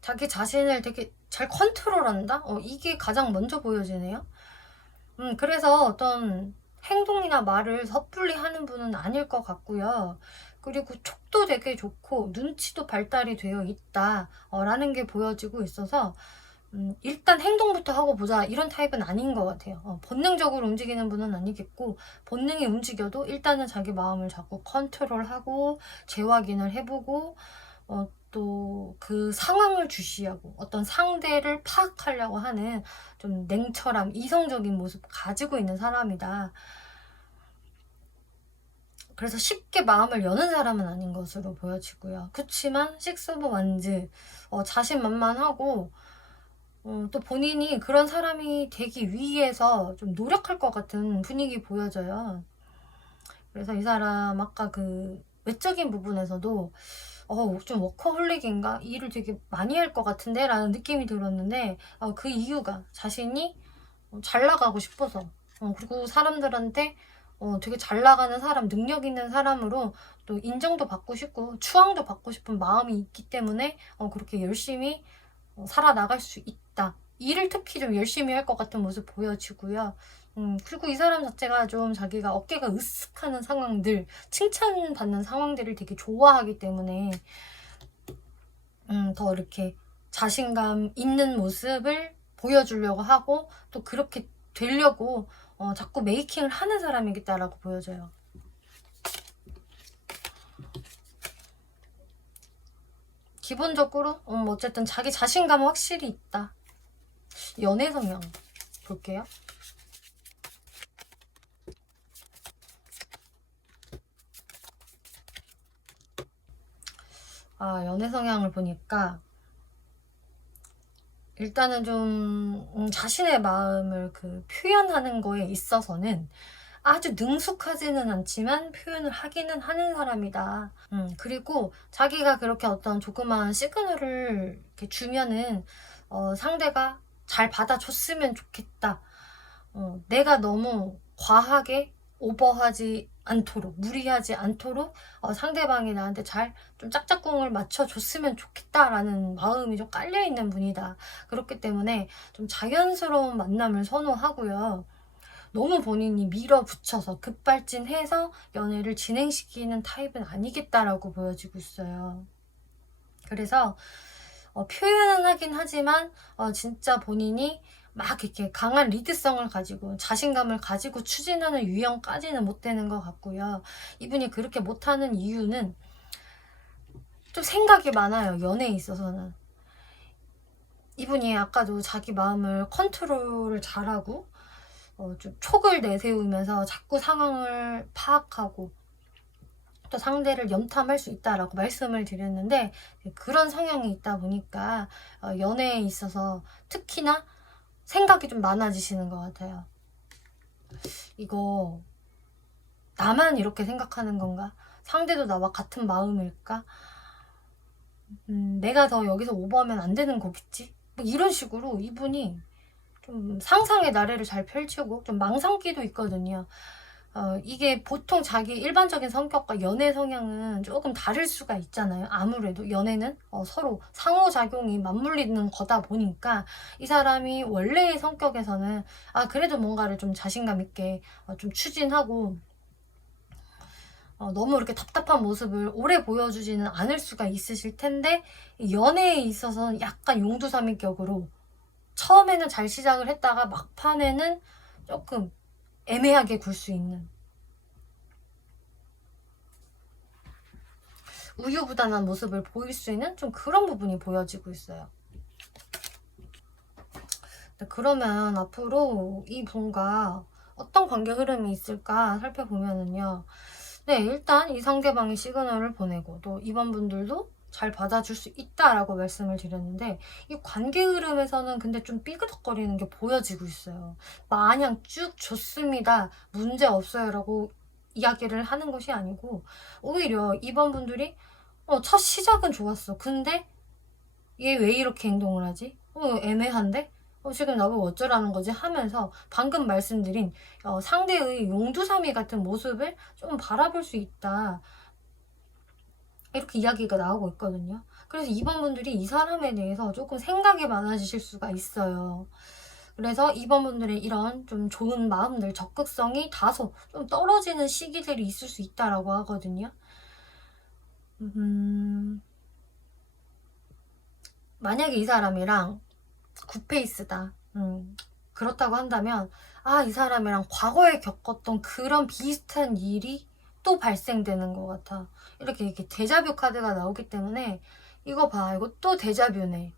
자기 자신을 되게 잘 컨트롤한다? 이게 가장 먼저 보여지네요. 그래서 어떤 행동이나 말을 섣불리 하는 분은 아닐 것 같고요. 그리고 촉도 되게 좋고 눈치도 발달이 되어 있다 라는 게 보여지고 있어서 일단 행동부터 하고 보자 이런 타입은 아닌 것 같아요. 본능적으로 움직이는 분은 아니겠고, 본능이 움직여도 일단은 자기 마음을 자꾸 컨트롤하고 재확인을 해보고 또 그 상황을 주시하고 어떤 상대를 파악하려고 하는 좀 냉철함, 이성적인 모습 가지고 있는 사람이다. 그래서 쉽게 마음을 여는 사람은 아닌 것으로 보여지고요. 그렇지만 식스 오브 완즈, 자신만만하고 또 본인이 그런 사람이 되기 위해서 좀 노력할 것 같은 분위기 보여져요. 그래서 이 사람 아까 그 외적인 부분에서도 좀 워커홀릭인가? 일을 되게 많이 할 것 같은데? 라는 느낌이 들었는데 그 이유가 자신이 잘 나가고 싶어서, 그리고 사람들한테 되게 잘 나가는 사람, 능력 있는 사람으로 또 인정도 받고 싶고 추앙도 받고 싶은 마음이 있기 때문에 그렇게 열심히 살아나갈 수 있다, 일을 특히 좀 열심히 할 것 같은 모습 보여지고요. 그리고 이 사람 자체가 좀 자기가 어깨가 으쓱하는 상황들, 칭찬받는 상황들을 되게 좋아하기 때문에 더 이렇게 자신감 있는 모습을 보여주려고 하고 또 그렇게 되려고 자꾸 메이킹을 하는 사람이겠다라고 보여져요. 기본적으로 어쨌든 자기 자신감은 확실히 있다. 연애 성향 볼게요. 연애 성향을 보니까 일단은 좀 자신의 마음을 표현하는 거에 있어서는 아주 능숙하지는 않지만 표현을 하기는 하는 사람이다. 그리고 자기가 그렇게 어떤 조그마한 시그널을 이렇게 주면은 상대가 잘 받아줬으면 좋겠다. 내가 너무 과하게 오버하지 않도록, 무리하지 않도록 상대방이 나한테 잘 좀 짝짝꿍을 맞춰줬으면 좋겠다라는 마음이 좀 깔려있는 분이다. 그렇기 때문에 좀 자연스러운 만남을 선호하고요. 너무 본인이 밀어붙여서 급발진해서 연애를 진행시키는 타입은 아니겠다라고 보여지고 있어요. 그래서 표현은 하긴 하지만 진짜 본인이 막 이렇게 강한 리드성을 가지고 자신감을 가지고 추진하는 유형까지는 못 되는 것 같고요. 이분이 그렇게 못하는 이유는 좀 생각이 많아요. 연애에 있어서는. 이분이 아까도 자기 마음을 컨트롤을 잘하고 좀 촉을 내세우면서 자꾸 상황을 파악하고 또 상대를 염탐할 수 있다라고 말씀을 드렸는데 그런 성향이 있다 보니까 연애에 있어서 특히나 생각이 좀 많아지시는 것 같아요. 이거 나만 이렇게 생각하는 건가? 상대도 나와 같은 마음일까? 내가 더 여기서 오버하면 안 되는 거겠지? 뭐 이런 식으로 이분이 좀 상상의 나래를 잘 펼치고 좀 망상기도 있거든요. 이게 보통 자기 일반적인 성격과 연애 성향은 조금 다를 수가 있잖아요. 아무래도 연애는 서로 상호작용이 맞물리는 거다 보니까 이 사람이 원래의 성격에서는 그래도 뭔가를 좀 자신감 있게 좀 추진하고 너무 이렇게 답답한 모습을 오래 보여주지는 않을 수가 있으실 텐데 연애에 있어서는 약간 용두사미격으로 처음에는 잘 시작을 했다가 막판에는 조금 애매하게 굴 수 있는 우유부단한 모습을 보일 수 있는 좀 그런 부분이 보여지고 있어요. 그러면 앞으로 이 분과 어떤 관계 흐름이 있을까 살펴보면은요. 네, 일단 이 상대방이 시그널을 보내고 또 이번 분들도 잘 받아줄 수 있다라고 말씀을 드렸는데 이 관계 흐름에서는 근데 좀 삐그덕거리는 게 보여지고 있어요. 마냥 쭉 좋습니다. 문제 없어요 라고 이야기를 하는 것이 아니고 오히려 이번 분들이 첫 시작은 좋았어. 근데 얘 왜 이렇게 행동을 하지? 애매한데? 지금 나보고 어쩌라는 거지? 하면서 방금 말씀드린 상대의 용두사미 같은 모습을 좀 바라볼 수 있다. 이렇게 이야기가 나오고 있거든요. 그래서 이번 분들이 이 사람에 대해서 조금 생각이 많아지실 수가 있어요. 그래서 이번 분들의 이런 좀 좋은 마음들, 적극성이 다소 좀 떨어지는 시기들이 있을 수 있다라고 하거든요. 만약에 이 사람이랑 굿페이스다. 그렇다고 한다면 이 사람이랑 과거에 겪었던 그런 비슷한 일이 또 발생되는 것 같아. 이렇게 데자뷰 카드가 나오기 때문에 이거 봐. 이거 또 데자뷰네.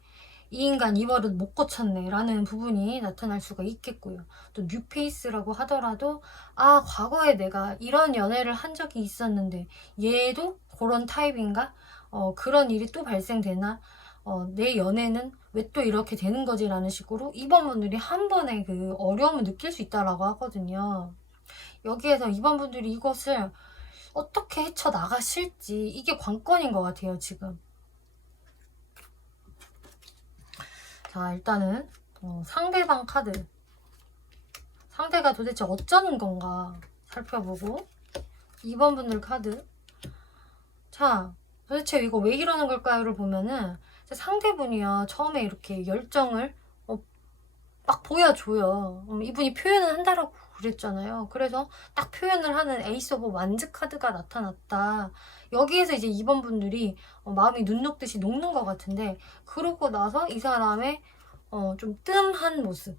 이 인간 이 버릇 못 고쳤네 라는 부분이 나타날 수가 있겠고요. 또 뉴페이스라고 하더라도 과거에 내가 이런 연애를 한 적이 있었는데 얘도 그런 타입인가? 그런 일이 또 발생되나? 내 연애는 왜 또 이렇게 되는 거지? 라는 식으로 이번 분들이 한 번에 그 어려움을 느낄 수 있다라고 하거든요. 여기에서 이번 분들이 이것을 어떻게 헤쳐나가실지 이게 관건인 것 같아요, 지금. 자, 일단은 상대방 카드. 상대가 도대체 어쩌는 건가 살펴보고 2번 분들 카드. 자, 도대체 이거 왜 이러는 걸까요를 보면은 상대분이요 처음에 이렇게 열정을 막 보여줘요. 이분이 표현을 한다라고 그랬잖아요. 그래서 딱 표현을 하는 에이스 오브 완즈 카드가 나타났다. 여기에서 이제 2번 분들이 마음이 눈 녹듯이 녹는 것 같은데, 그러고 나서 이 사람의 좀 뜸한 모습,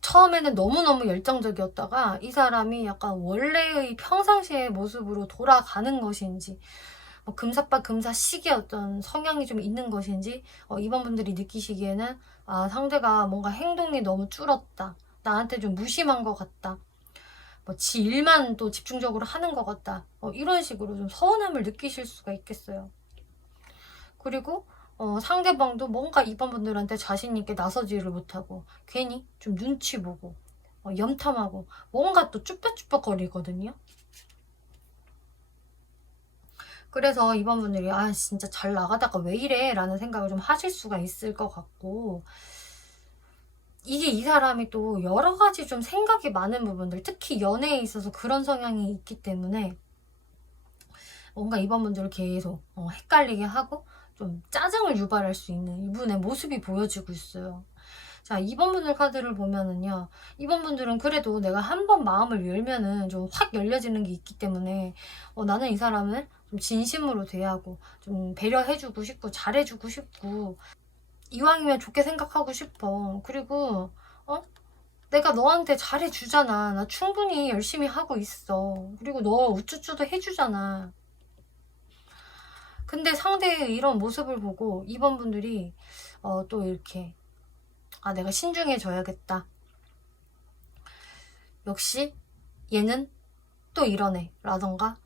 처음에는 너무너무 열정적이었다가 이 사람이 약간 원래의 평상시의 모습으로 돌아가는 것인지, 금사빠 금사식의 어떤 성향이 좀 있는 것인지, 이번 분들이 느끼시기에는 상대가 뭔가 행동이 너무 줄었다, 나한테 좀 무심한 것 같다, 지 일만 또 집중적으로 하는 것 같다, 이런 식으로 좀 서운함을 느끼실 수가 있겠어요. 그리고 상대방도 뭔가 이번 분들한테 자신 있게 나서지를 못하고 괜히 좀 눈치 보고 염탐하고 뭔가 또 쭈뼛쭈뼛거리거든요. 그래서 이번 분들이 진짜 잘 나가다가 왜 이래? 라는 생각을 좀 하실 수가 있을 것 같고, 이게 이 사람이 또 여러 가지 좀 생각이 많은 부분들, 특히 연애에 있어서 그런 성향이 있기 때문에 뭔가 이번 분들을 계속 헷갈리게 하고 좀 짜증을 유발할 수 있는 이분의 모습이 보여지고 있어요. 자, 2번 분들 카드를 보면은요, 이번 분들은 그래도 내가 한 번 마음을 열면은 좀 확 열려지는 게 있기 때문에 나는 이 사람을 좀 진심으로 대하고 좀 배려해주고 싶고 잘해주고 싶고 이왕이면 좋게 생각하고 싶어. 그리고 내가 너한테 잘해주잖아. 나 충분히 열심히 하고 있어. 그리고 너 우쭈쭈도 해주잖아. 근데 상대의 이런 모습을 보고 2번 분들이 또 이렇게 내가 신중해져야겠다. 역시 얘는 또 이러네 라던가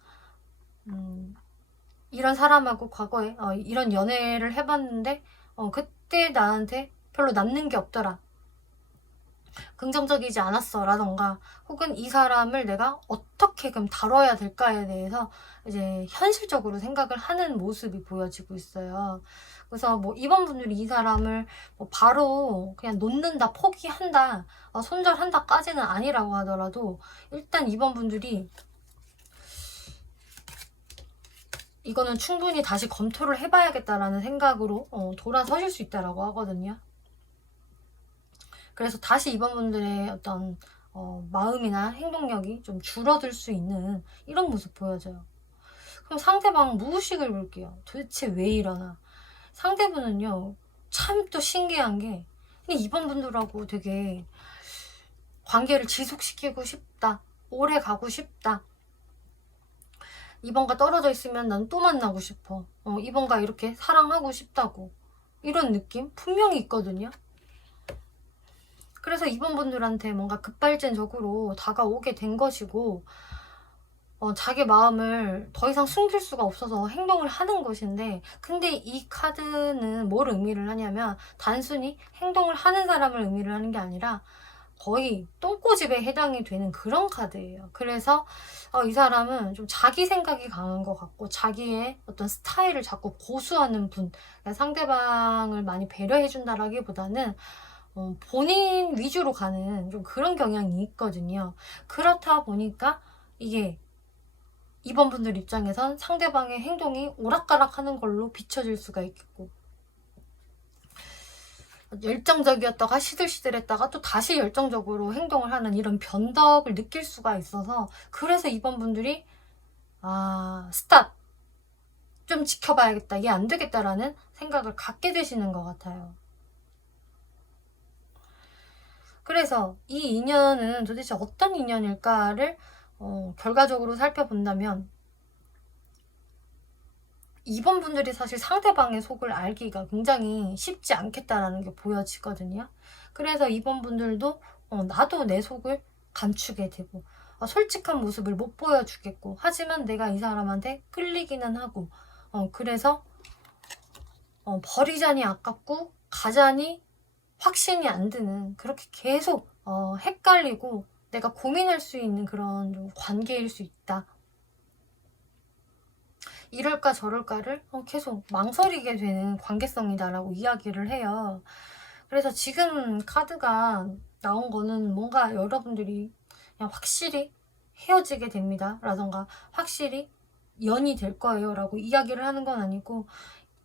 이런 사람하고 과거에 이런 연애를 해봤는데 그때 나한테 별로 남는 게 없더라, 긍정적이지 않았어 라던가, 혹은 이 사람을 내가 어떻게 그럼 다뤄야 될까에 대해서 이제 현실적으로 생각을 하는 모습이 보여지고 있어요. 그래서 이번 분들이 이 사람을 바로 그냥 놓는다, 포기한다, 손절한다까지는 아니라고 하더라도 일단 이번 분들이 이거는 충분히 다시 검토를 해봐야겠다라는 생각으로 돌아서실 수 있다라고 하거든요. 그래서 다시 이번 분들의 어떤 마음이나 행동력이 좀 줄어들 수 있는 이런 모습 보여져요. 그럼 상대방 무의식을 볼게요. 도대체 왜 이러나. 상대분은요, 참 또 신기한 게 이번 분들하고 되게 관계를 지속시키고 싶다, 오래 가고 싶다, 이번과 떨어져 있으면 난 또 만나고 싶어, 이번과 이렇게 사랑하고 싶다고, 이런 느낌 분명히 있거든요. 그래서 이번 분들한테 뭔가 급발진적으로 다가오게 된 것이고, 자기 마음을 더 이상 숨길 수가 없어서 행동을 하는 것인데, 근데 이 카드는 뭘 의미를 하냐면 단순히 행동을 하는 사람을 의미를 하는 게 아니라 거의 똥꼬집에 해당이 되는 그런 카드예요. 그래서 이 사람은 좀 자기 생각이 강한 것 같고 자기의 어떤 스타일을 자꾸 고수하는 분, 그러니까 상대방을 많이 배려해준다라기보다는 본인 위주로 가는 좀 그런 경향이 있거든요. 그렇다 보니까 이게 이번 분들 입장에선 상대방의 행동이 오락가락하는 걸로 비춰질 수가 있겠고, 열정적이었다가 시들시들했다가 또 다시 열정적으로 행동을 하는 이런 변덕을 느낄 수가 있어서, 그래서 이번 분들이 스탑, 좀 지켜봐야겠다, 얘 안 되겠다라는 생각을 갖게 되시는 것 같아요. 그래서 이 인연은 도대체 어떤 인연일까를 결과적으로 살펴본다면, 이번 분들이 사실 상대방의 속을 알기가 굉장히 쉽지 않겠다라는 게 보여지거든요. 그래서 이번 분들도 나도 내 속을 감추게 되고 솔직한 모습을 못 보여주겠고, 하지만 내가 이 사람한테 끌리기는 하고, 그래서 버리자니 아깝고 가자니 확신이 안 드는, 그렇게 계속 헷갈리고 내가 고민할 수 있는 그런 좀 관계일 수 있다. 이럴까 저럴까를 계속 망설이게 되는 관계성이다라고 이야기를 해요. 그래서 지금 카드가 나온 거는 뭔가 여러분들이 그냥 확실히 헤어지게 됩니다 라던가 확실히 연이 될 거예요 라고 이야기를 하는 건 아니고,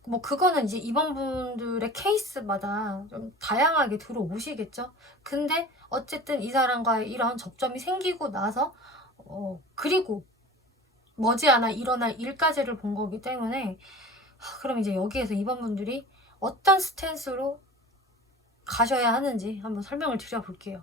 뭐 그거는 이제 2번 분들의 케이스마다 좀 다양하게 들어오시겠죠. 근데 어쨌든 이 사람과의 이런 접점이 생기고 나서 그리고 머지않아 일어날 일까지를 본 거기 때문에 그럼 이제 여기에서 2번 분들이 어떤 스탠스로 가셔야 하는지 한번 설명을 드려볼게요.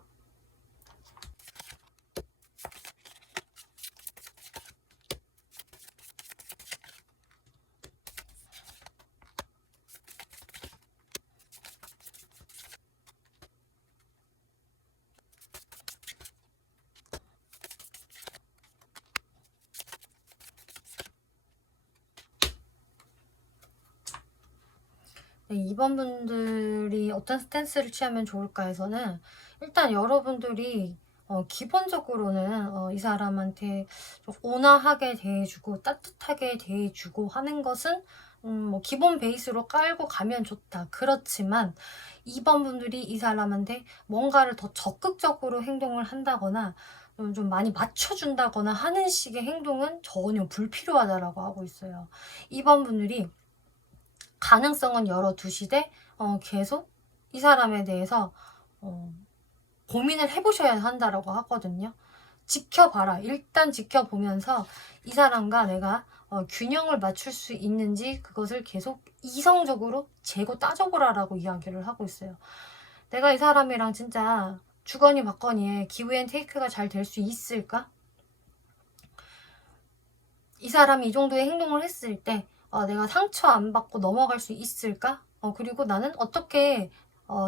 네, 2번 분들이 어떤 스탠스를 취하면 좋을까 해서는 일단 여러분들이 기본적으로는 이 사람한테 좀 온화하게 대해주고 따뜻하게 대해주고 하는 것은 뭐 기본 베이스로 깔고 가면 좋다. 그렇지만 2번 분들이 이 사람한테 뭔가를 더 적극적으로 행동을 한다거나 좀 많이 맞춰준다거나 하는 식의 행동은 전혀 불필요하다라고 하고 있어요. 2번 분들이 가능성은 열어두시되 계속 이 사람에 대해서 고민을 해보셔야 한다라고 하거든요. 지켜봐라. 일단 지켜보면서 이 사람과 내가 균형을 맞출 수 있는지 그것을 계속 이성적으로 재고 따져보라라고 이야기를 하고 있어요. 내가 이 사람이랑 진짜 주거니 받거니에 기브앤테이크가 잘 될 수 있을까? 이 사람이 이 정도의 행동을 했을 때 내가 상처 안 받고 넘어갈 수 있을까? 그리고 나는 어떻게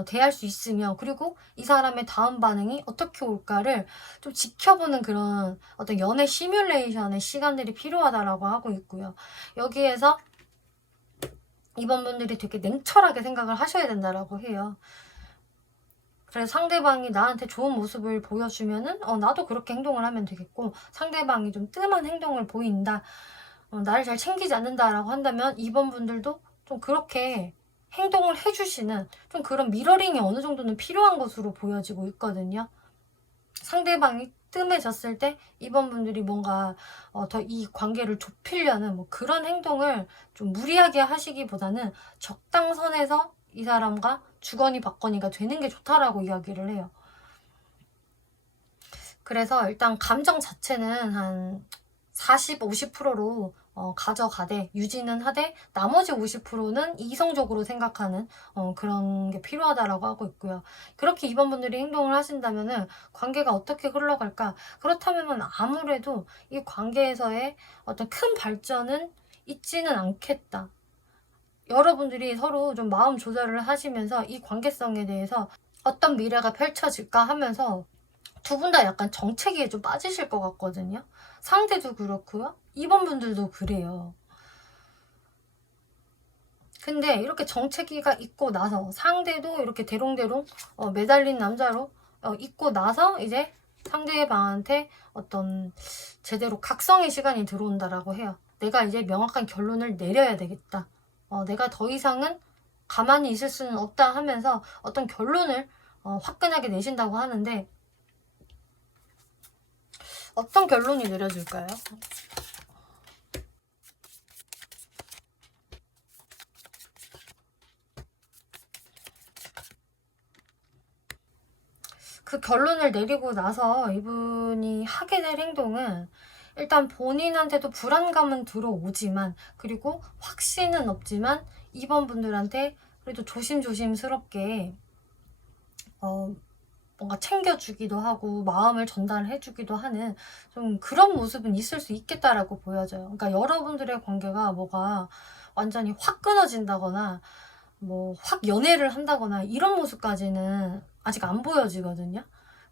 대할 수 있으며 그리고 이 사람의 다음 반응이 어떻게 올까를 좀 지켜보는 그런 어떤 연애 시뮬레이션의 시간들이 필요하다라고 하고 있고요. 여기에서 이번 분들이 되게 냉철하게 생각을 하셔야 된다라고 해요. 그래서 상대방이 나한테 좋은 모습을 보여주면은 나도 그렇게 행동을 하면 되겠고, 상대방이 좀 뜸한 행동을 보인다, 나를 잘 챙기지 않는다라고 한다면 2번 분들도 좀 그렇게 행동을 해주시는 좀 그런 미러링이 어느 정도는 필요한 것으로 보여지고 있거든요. 상대방이 뜸해졌을 때 2번 분들이 뭔가 더 이 관계를 좁히려는 뭐 그런 행동을 좀 무리하게 하시기보다는 적당선에서 이 사람과 주거니 받거니가 되는 게 좋다라고 이야기를 해요. 그래서 일단 감정 자체는 한 40, 50%로 가져가되 유지는 하되 나머지 50%는 이성적으로 생각하는 그런 게 필요하다라고 하고 있고요. 그렇게 2번 분들이 행동을 하신다면은 관계가 어떻게 흘러갈까? 그렇다면 아무래도 이 관계에서의 어떤 큰 발전은 있지는 않겠다. 여러분들이 서로 좀 마음 조절을 하시면서 이 관계성에 대해서 어떤 미래가 펼쳐질까 하면서 두 분 다 약간 정체기에 좀 빠지실 것 같거든요. 상대도 그렇고요. 2번 분들도 그래요. 근데 이렇게 정체기가 있고 나서 상대도 이렇게 대롱대롱 매달린 남자로 있고 나서 이제 상대방한테 어떤 제대로 각성의 시간이 들어온다라고 해요. 내가 이제 명확한 결론을 내려야 되겠다. 내가 더 이상은 가만히 있을 수는 없다 하면서 어떤 결론을 화끈하게 내신다고 하는데 어떤 결론이 내려질까요? 그 결론을 내리고 나서 이분이 하게 될 행동은 일단 본인한테도 불안감은 들어오지만 그리고 확신은 없지만 2번 분들한테 그래도 조심조심스럽게 뭔가 챙겨주기도 하고 마음을 전달해주기도 하는 좀 그런 모습은 있을 수 있겠다라고 보여져요. 그러니까 여러분들의 관계가 뭐가 완전히 확 끊어진다거나 뭐 확 연애를 한다거나 이런 모습까지는 아직 안 보여지거든요.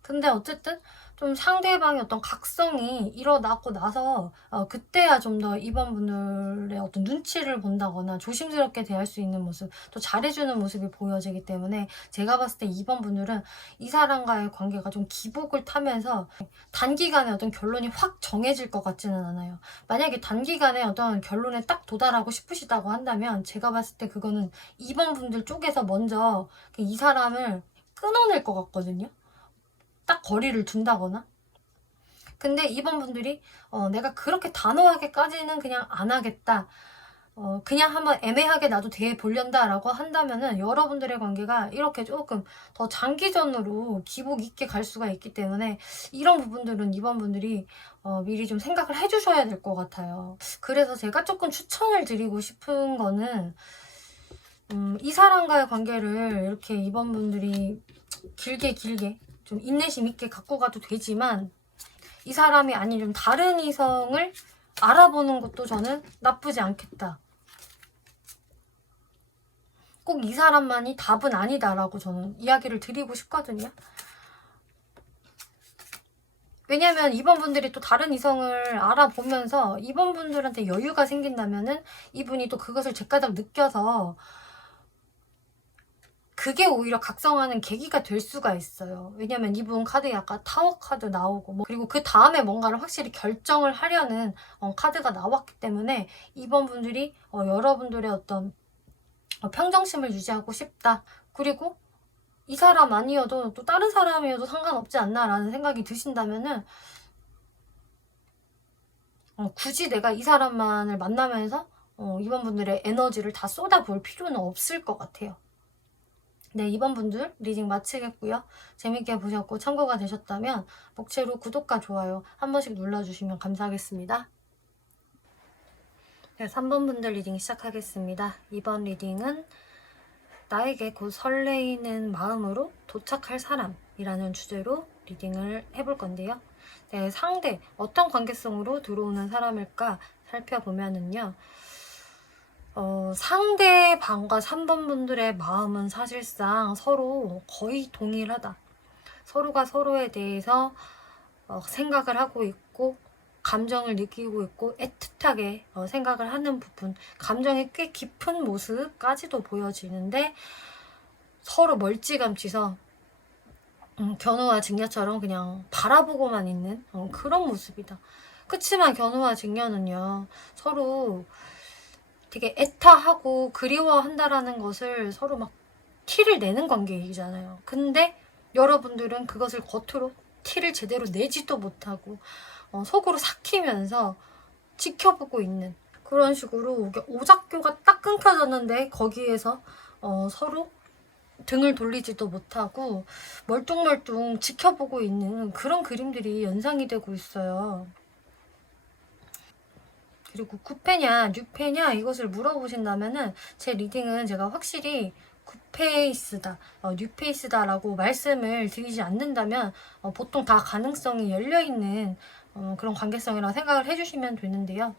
근데 어쨌든 좀 상대방의 어떤 각성이 일어나고 나서 그때야 좀 더 2번 분들의 어떤 눈치를 본다거나 조심스럽게 대할 수 있는 모습, 또 잘해주는 모습이 보여지기 때문에 제가 봤을 때 2번 분들은 이 사람과의 관계가 좀 기복을 타면서 단기간에 어떤 결론이 확 정해질 것 같지는 않아요. 만약에 단기간에 어떤 결론에 딱 도달하고 싶으시다고 한다면 제가 봤을 때 그거는 2번 분들 쪽에서 먼저 이 사람을 끊어낼 것 같거든요. 딱 거리를 둔다거나. 근데 2번 분들이 내가 그렇게 단호하게까지는 그냥 안 하겠다. 그냥 한번 애매하게 나도 대해보련다 라고 한다면은 여러분들의 관계가 이렇게 조금 더 장기전으로 기복 있게 갈 수가 있기 때문에 이런 부분들은 이번 분들이 미리 좀 생각을 해주셔야 될 것 같아요. 그래서 제가 조금 추천을 드리고 싶은 거는 이 사람과의 관계를 이렇게 이번 분들이 길게 좀 인내심 있게 갖고 가도 되지만 이 사람이 아닌 좀 다른 이성을 알아보는 것도 저는 나쁘지 않겠다. 꼭 이 사람만이 답은 아니다라고 저는 이야기를 드리고 싶거든요. 왜냐면 이번 분들이 또 다른 이성을 알아보면서 이번 분들한테 여유가 생긴다면은 이분이 또 그것을 제까닥 느껴서 그게 오히려 각성하는 계기가 될 수가 있어요. 왜냐면 이분 카드에 약간 타워 카드 나오고 그리고 그 다음에 뭔가를 확실히 결정을 하려는 카드가 나왔기 때문에 이번 분들이 여러분들의 어떤 평정심을 유지하고 싶다. 그리고 이 사람 아니어도 또 다른 사람이어도 상관없지 않나 라는 생각이 드신다면은 굳이 내가 이 사람만을 만나면서 이번 분들의 에너지를 다 쏟아볼 필요는 없을 것 같아요. 네, 이번 분들 리딩 마치겠고요. 재밌게 보셨고 참고가 되셨다면 목채로 구독과 좋아요 한 번씩 눌러주시면 감사하겠습니다. 네, 3번 분들 리딩 시작하겠습니다. 이번 리딩은 나에게 곧 설레이는 마음으로 도착할 사람이라는 주제로 리딩을 해볼 건데요. 네, 상대, 어떤 관계성으로 들어오는 사람일까 살펴보면은요. 상대방과 3번 분들의 마음은 사실상 서로 거의 동일하다. 서로가 서로에 대해서 생각을 하고 있고 감정을 느끼고 있고 애틋하게 생각을 하는 부분, 감정이 꽤 깊은 모습까지도 보여지는데 서로 멀찌감치서 견우와 직녀처럼 그냥 바라보고만 있는 그런 모습이다. 그치만 견우와 직녀는요, 서로 되게 애타하고 그리워한다라는 것을 서로 막 티를 내는 관계이잖아요. 근데 여러분들은 그것을 겉으로 티를 제대로 내지도 못하고 속으로 삭히면서 지켜보고 있는 그런 식으로 오작교가 딱 끊겨졌는데 거기에서 서로 등을 돌리지도 못하고 멀뚱멀뚱 지켜보고 있는 그런 그림들이 연상이 되고 있어요. 그리고 9패냐 6패냐 이것을 물어보신다면은 제 리딩은 제가 확실히 9페이스다, 뉴페이스다 라고 말씀을 드리지 않는다면 보통 다 가능성이 열려있는 그런 관계성이라고 생각을 해주시면 되는데요.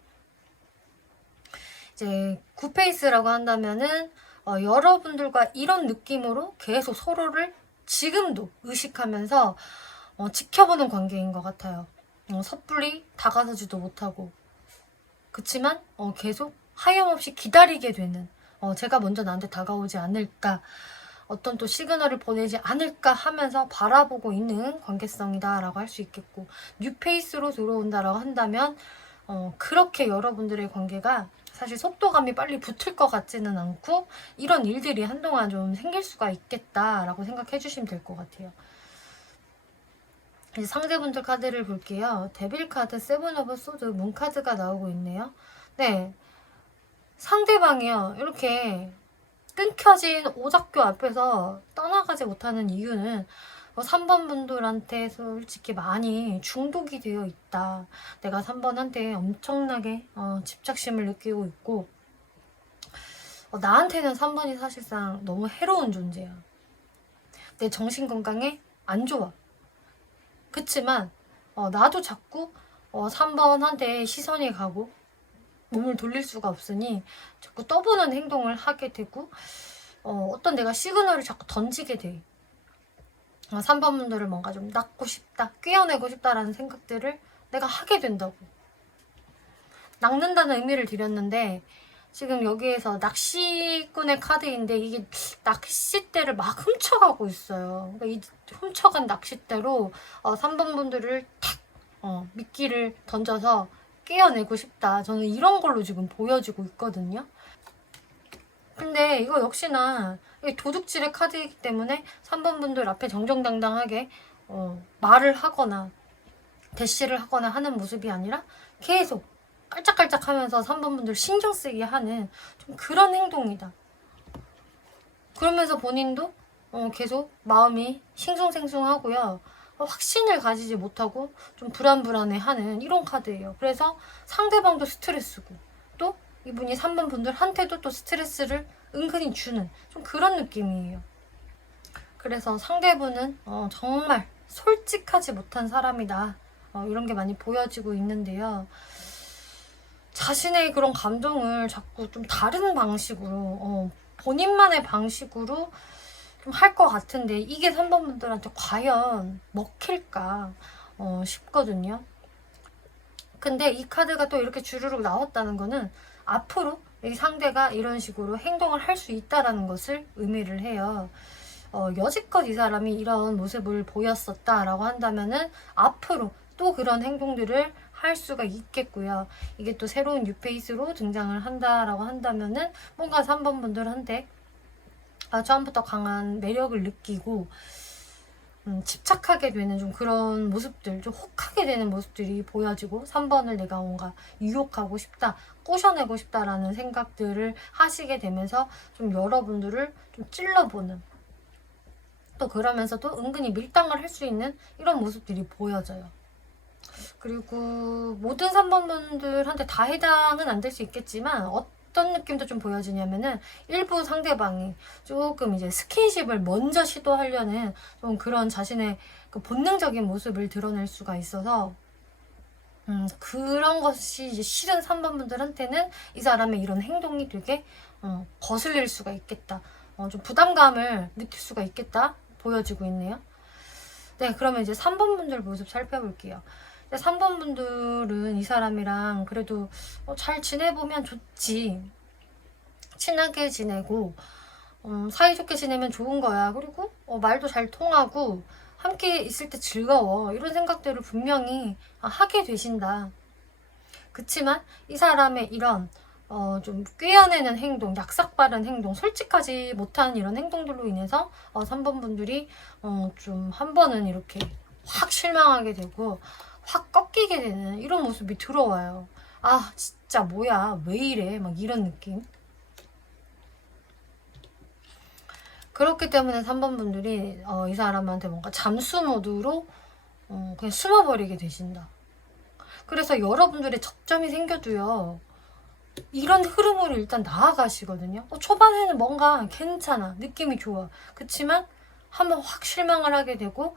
이제 9페이스라고 한다면은 여러분들과 이런 느낌으로 계속 서로를 지금도 의식하면서 지켜보는 관계인 것 같아요. 섣불리 다가서지도 못하고 그치만 계속 하염없이 기다리게 되는 제가 먼저 나한테 다가오지 않을까 어떤 또 시그널을 보내지 않을까 하면서 바라보고 있는 관계성이다 라고 할 수 있겠고 뉴페이스로 들어온다라고 한다면 그렇게 여러분들의 관계가 사실 속도감이 빨리 붙을 것 같지는 않고 이런 일들이 한동안 좀 생길 수가 있겠다라고 생각해 주시면 될 것 같아요. 이제 상대분들 카드를 볼게요. 데빌 카드, 세븐 오브 소드, 문 카드가 나오고 있네요. 네, 상대방이요 이렇게 끊겨진 오작교 앞에서 떠나가지 못하는 이유는 3번 분들한테 솔직히 많이 중독이 되어 있다. 내가 3번한테 엄청나게 집착심을 느끼고 있고 나한테는 3번이 사실상 너무 해로운 존재야. 내 정신건강에 안 좋아. 그치만 나도 자꾸 3번한테 시선이 가고 몸을 돌릴 수가 없으니 자꾸 떠보는 행동을 하게 되고 어떤 내가 시그널을 자꾸 던지게 돼. 3번 분들을 뭔가 좀 낚고 싶다, 꿰어내고 싶다라는 생각들을 내가 하게 된다고. 낚는다는 의미를 드렸는데 지금 여기에서 낚시꾼의 카드인데 이게 낚싯대를 막 훔쳐가고 있어요. 그러니까 이 훔쳐간 낚싯대로 3번 분들을 탁 미끼를 던져서 깨어내고 싶다. 저는 이런 걸로 지금 보여지고 있거든요. 근데 이거 역시나 도둑질의 카드이기 때문에 3번 분들 앞에 정정당당하게 말을 하거나 대시를 하거나 하는 모습이 아니라 계속 깔짝깔짝하면서 3번 분들 신경 쓰게 하는 좀 그런 행동이다. 그러면서 본인도 계속 마음이 싱숭생숭하고요. 확신을 가지지 못하고 좀 불안불안해하는 이런 카드예요. 그래서 상대방도 스트레스고 또 이분이 3번 분들한테도 또 스트레스를 은근히 주는 좀 그런 느낌이에요. 그래서 상대분은 정말 솔직하지 못한 사람이다. 이런 게 많이 보여지고 있는데요. 자신의 그런 감정을 자꾸 좀 다른 방식으로 본인만의 방식으로 좀 할 것 같은데 이게 3번 분들한테 과연 먹힐까 싶거든요. 근데 이 카드가 또 이렇게 주르륵 나왔다는 거는 앞으로 이 상대가 이런 식으로 행동을 할 수 있다라는 것을 의미를 해요. 여지껏 이 사람이 이런 모습을 보였었다라고 한다면은 앞으로 또 그런 행동들을 할 수가 있겠고요. 이게 또 새로운 뉴페이스로 등장을 한다라고 한다면은 뭔가 3번 분들한테 처음부터 강한 매력을 느끼고 집착하게 되는 좀 그런 모습들, 좀 혹하게 되는 모습들이 보여지고 3번을 내가 뭔가 유혹하고 싶다, 꼬셔내고 싶다라는 생각들을 하시게 되면서 좀 여러분들을 좀 찔러보는, 또 그러면서도 은근히 밀당을 할 수 있는 이런 모습들이 보여져요. 그리고 모든 3번 분들한테 다 해당은 안 될 수 있겠지만 어떤 느낌도 좀 보여지냐면은 일부 상대방이 조금 이제 스킨십을 먼저 시도하려는 좀 그런 자신의 그 본능적인 모습을 드러낼 수가 있어서 그런 것이 이제 싫은 3번 분들한테는 이 사람의 이런 행동이 되게 거슬릴 수가 있겠다. 좀 부담감을 느낄 수가 있겠다. 보여지고 있네요. 네, 그러면 이제 3번 분들 모습 살펴볼게요. 3번 분들은 이 사람이랑 그래도 잘 지내보면 좋지. 친하게 지내고 사이좋게 지내면 좋은 거야. 그리고 말도 잘 통하고 함께 있을 때 즐거워. 이런 생각들을 분명히 하게 되신다. 그치만 이 사람의 이런 좀 꿰어내는 행동, 약삭빠른 행동, 솔직하지 못한 이런 행동들로 인해서 3번 분들이 좀 한 번은 이렇게 확 실망하게 되고 확 꺾이게 되는 이런 모습이 들어와요. 아 진짜 뭐야 왜 이래 막 이런 느낌. 그렇기 때문에 3번 분들이 이 사람한테 뭔가 잠수 모드로 그냥 숨어버리게 되신다. 그래서 여러분들의 접점이 생겨도요. 이런 흐름으로 일단 나아가시거든요. 초반에는 뭔가 괜찮아. 느낌이 좋아. 그치만 한번 확 실망을 하게 되고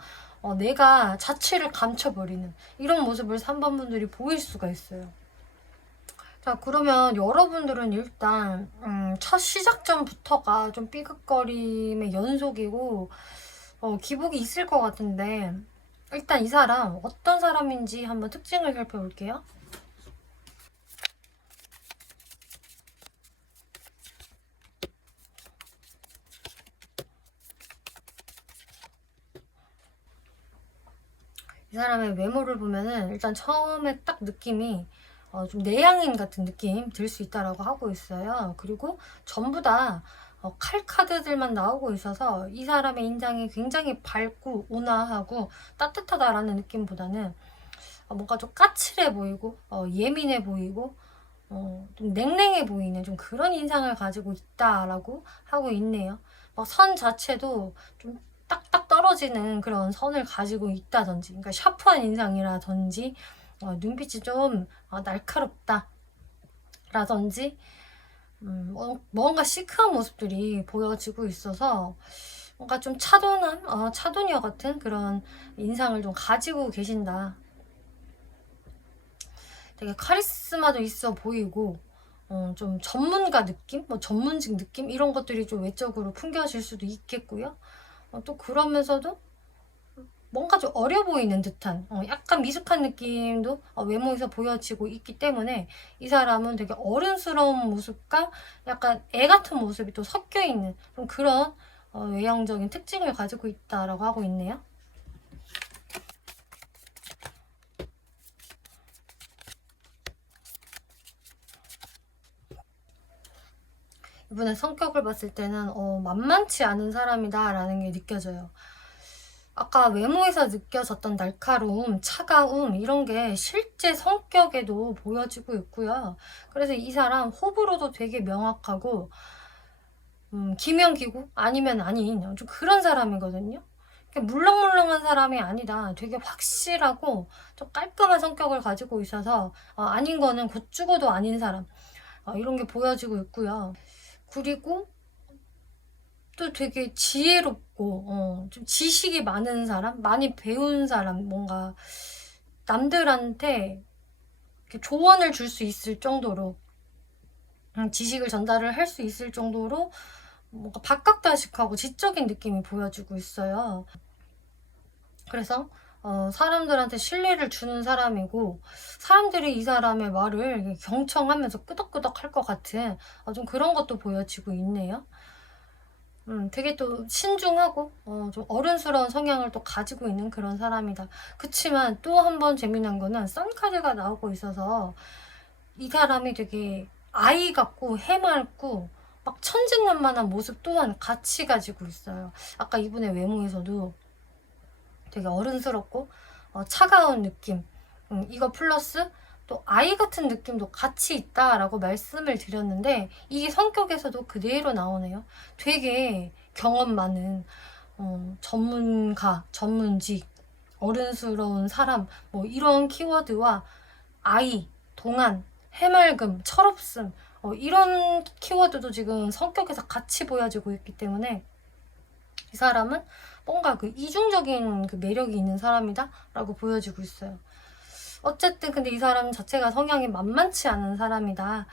내가 자취를 감춰버리는 이런 모습을 3번 분들이 보일 수가 있어요. 자, 그러면 여러분들은 일단 첫 시작점부터가 좀 삐걱거림의 연속이고 기복이 있을 것 같은데 일단 이 사람 어떤 사람인지 한번 특징을 살펴볼게요. 이 사람의 외모를 보면은 일단 처음에 딱 느낌이 좀 내향인 같은 느낌 들 수 있다라고 하고 있어요. 그리고 전부 다 칼카드들만 나오고 있어서 이 사람의 인상이 굉장히 밝고 온화하고 따뜻하다라는 느낌보다는 뭔가 좀 까칠해 보이고 예민해 보이고 좀 냉랭해 보이는 좀 그런 인상을 가지고 있다라고 하고 있네요. 선 자체도 좀 딱딱 떨어지는 그런 선을 가지고 있다든지, 그러니까 샤프한 인상이라든지, 눈빛이 좀 날카롭다 라든지, 뭔가 시크한 모습들이 보여지고 있어서 뭔가 좀 차도남, 차도녀 같은 그런 인상을 좀 가지고 계신다. 되게 카리스마도 있어 보이고 좀 전문가 느낌? 전문직 느낌? 이런 것들이 좀 외적으로 풍겨질 수도 있겠고요. 또 그러면서도 뭔가 좀 어려 보이는 듯한 약간 미숙한 느낌도 외모에서 보여지고 있기 때문에 이 사람은 되게 어른스러운 모습과 약간 애 같은 모습이 또 섞여 있는 좀 그런 외형적인 특징을 가지고 있다라고 하고 있네요. 이분의 성격을 봤을 때는 만만치 않은 사람이다 라는 게 느껴져요. 아까 외모에서 느껴졌던 날카로움, 차가움 이런 게 실제 성격에도 보여지고 있고요. 그래서 이 사람 호불호도 되게 명확하고 기면기고 아니면 아닌 좀 그런 사람이거든요. 물렁물렁한 사람이 아니다. 되게 확실하고 좀 깔끔한 성격을 가지고 있어서 아닌 거는 곧 죽어도 아닌 사람 이런 게 보여지고 있고요. 그리고 또 되게 지혜롭고 좀 지식이 많은 사람, 많이 배운 사람, 뭔가 남들한테 이렇게 조언을 줄 수 있을 정도로 지식을 전달을 할 수 있을 정도로 뭔가 박학다식하고 지적인 느낌이 보여지고 있어요. 그래서 사람들한테 신뢰를 주는 사람이고 사람들이 이 사람의 말을 경청하면서 끄덕끄덕 할 것 같은 좀 그런 것도 보여지고 있네요. 되게 또 신중하고 좀 어른스러운 성향을 또 가지고 있는 그런 사람이다. 그치만 또 한 번 재미난 거는 썬카드가 나오고 있어서 이 사람이 되게 아이 같고 해맑고 막 천진난만한 모습 또한 같이 가지고 있어요. 아까 이분의 외모에서도 되게 어른스럽고 차가운 느낌 이거 플러스 또 아이 같은 느낌도 같이 있다라고 말씀을 드렸는데 이게 성격에서도 그대로 나오네요. 되게 경험 많은 전문가, 전문직, 어른스러운 사람 뭐 이런 키워드와 아이, 동안, 해맑음, 철없음 이런 키워드도 지금 성격에서 같이 보여지고 있기 때문에 이 사람은 뭔가 그 이중적인 그 매력이 있는 사람이다 라고 보여지고 있어요. 어쨌든 근데 이 사람 자체가 성향이 만만치 않은 사람이다.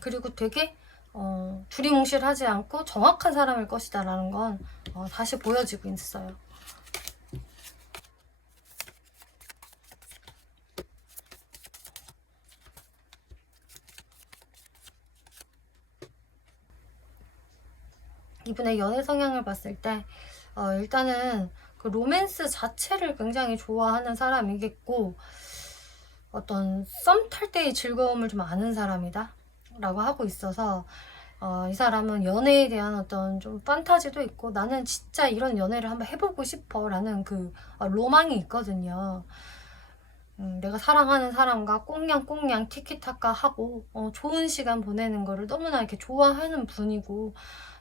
그리고 되게 두리뭉실하지 않고 정확한 사람일 것이다 라는 건 다시 보여지고 있어요. 이분의 연애 성향을 봤을 때 일단은 그 로맨스 자체를 굉장히 좋아하는 사람이겠고 어떤 썸 탈 때의 즐거움을 좀 아는 사람이다 라고 하고 있어서 이 사람은 연애에 대한 어떤 좀 판타지도 있고 나는 진짜 이런 연애를 한번 해보고 싶어 라는 그 로망이 있거든요. 내가 사랑하는 사람과 꽁냥꽁냥 티키타카 하고 좋은 시간 보내는 거를 너무나 이렇게 좋아하는 분이고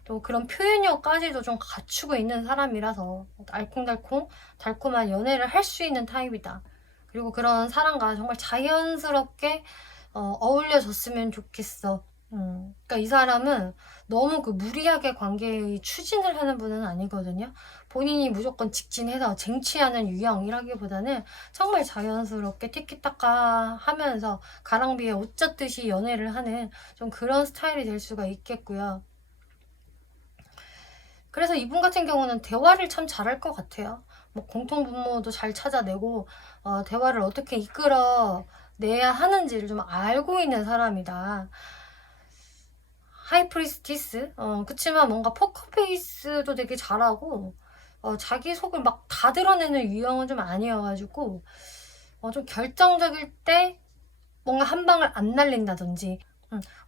또 그런 표현력까지도 좀 갖추고 있는 사람이라서 알콩달콩 달콤한 연애를 할 수 있는 타입이다. 그리고 그런 사람과 정말 자연스럽게 어울려졌으면 좋겠어. 그러니까 이 사람은 너무 그 무리하게 관계의 추진을 하는 분은 아니거든요. 본인이 무조건 직진해서 쟁취하는 유형이라기보다는 정말 자연스럽게 티키타카 하면서 가랑비에 옷 젖듯이 연애를 하는 좀 그런 스타일이 될 수가 있겠고요. 그래서 이분 같은 경우는 대화를 참 잘할 것 같아요. 뭐 공통분모도 잘 찾아내고 대화를 어떻게 이끌어 내야 하는지를 좀 알고 있는 사람이다. 하이프리스티스? 그치만 뭔가 포커페이스도 되게 잘하고 자기 속을 막 다 드러내는 유형은 좀 아니어가지고 좀 결정적일 때 뭔가 한 방을 안 날린다든지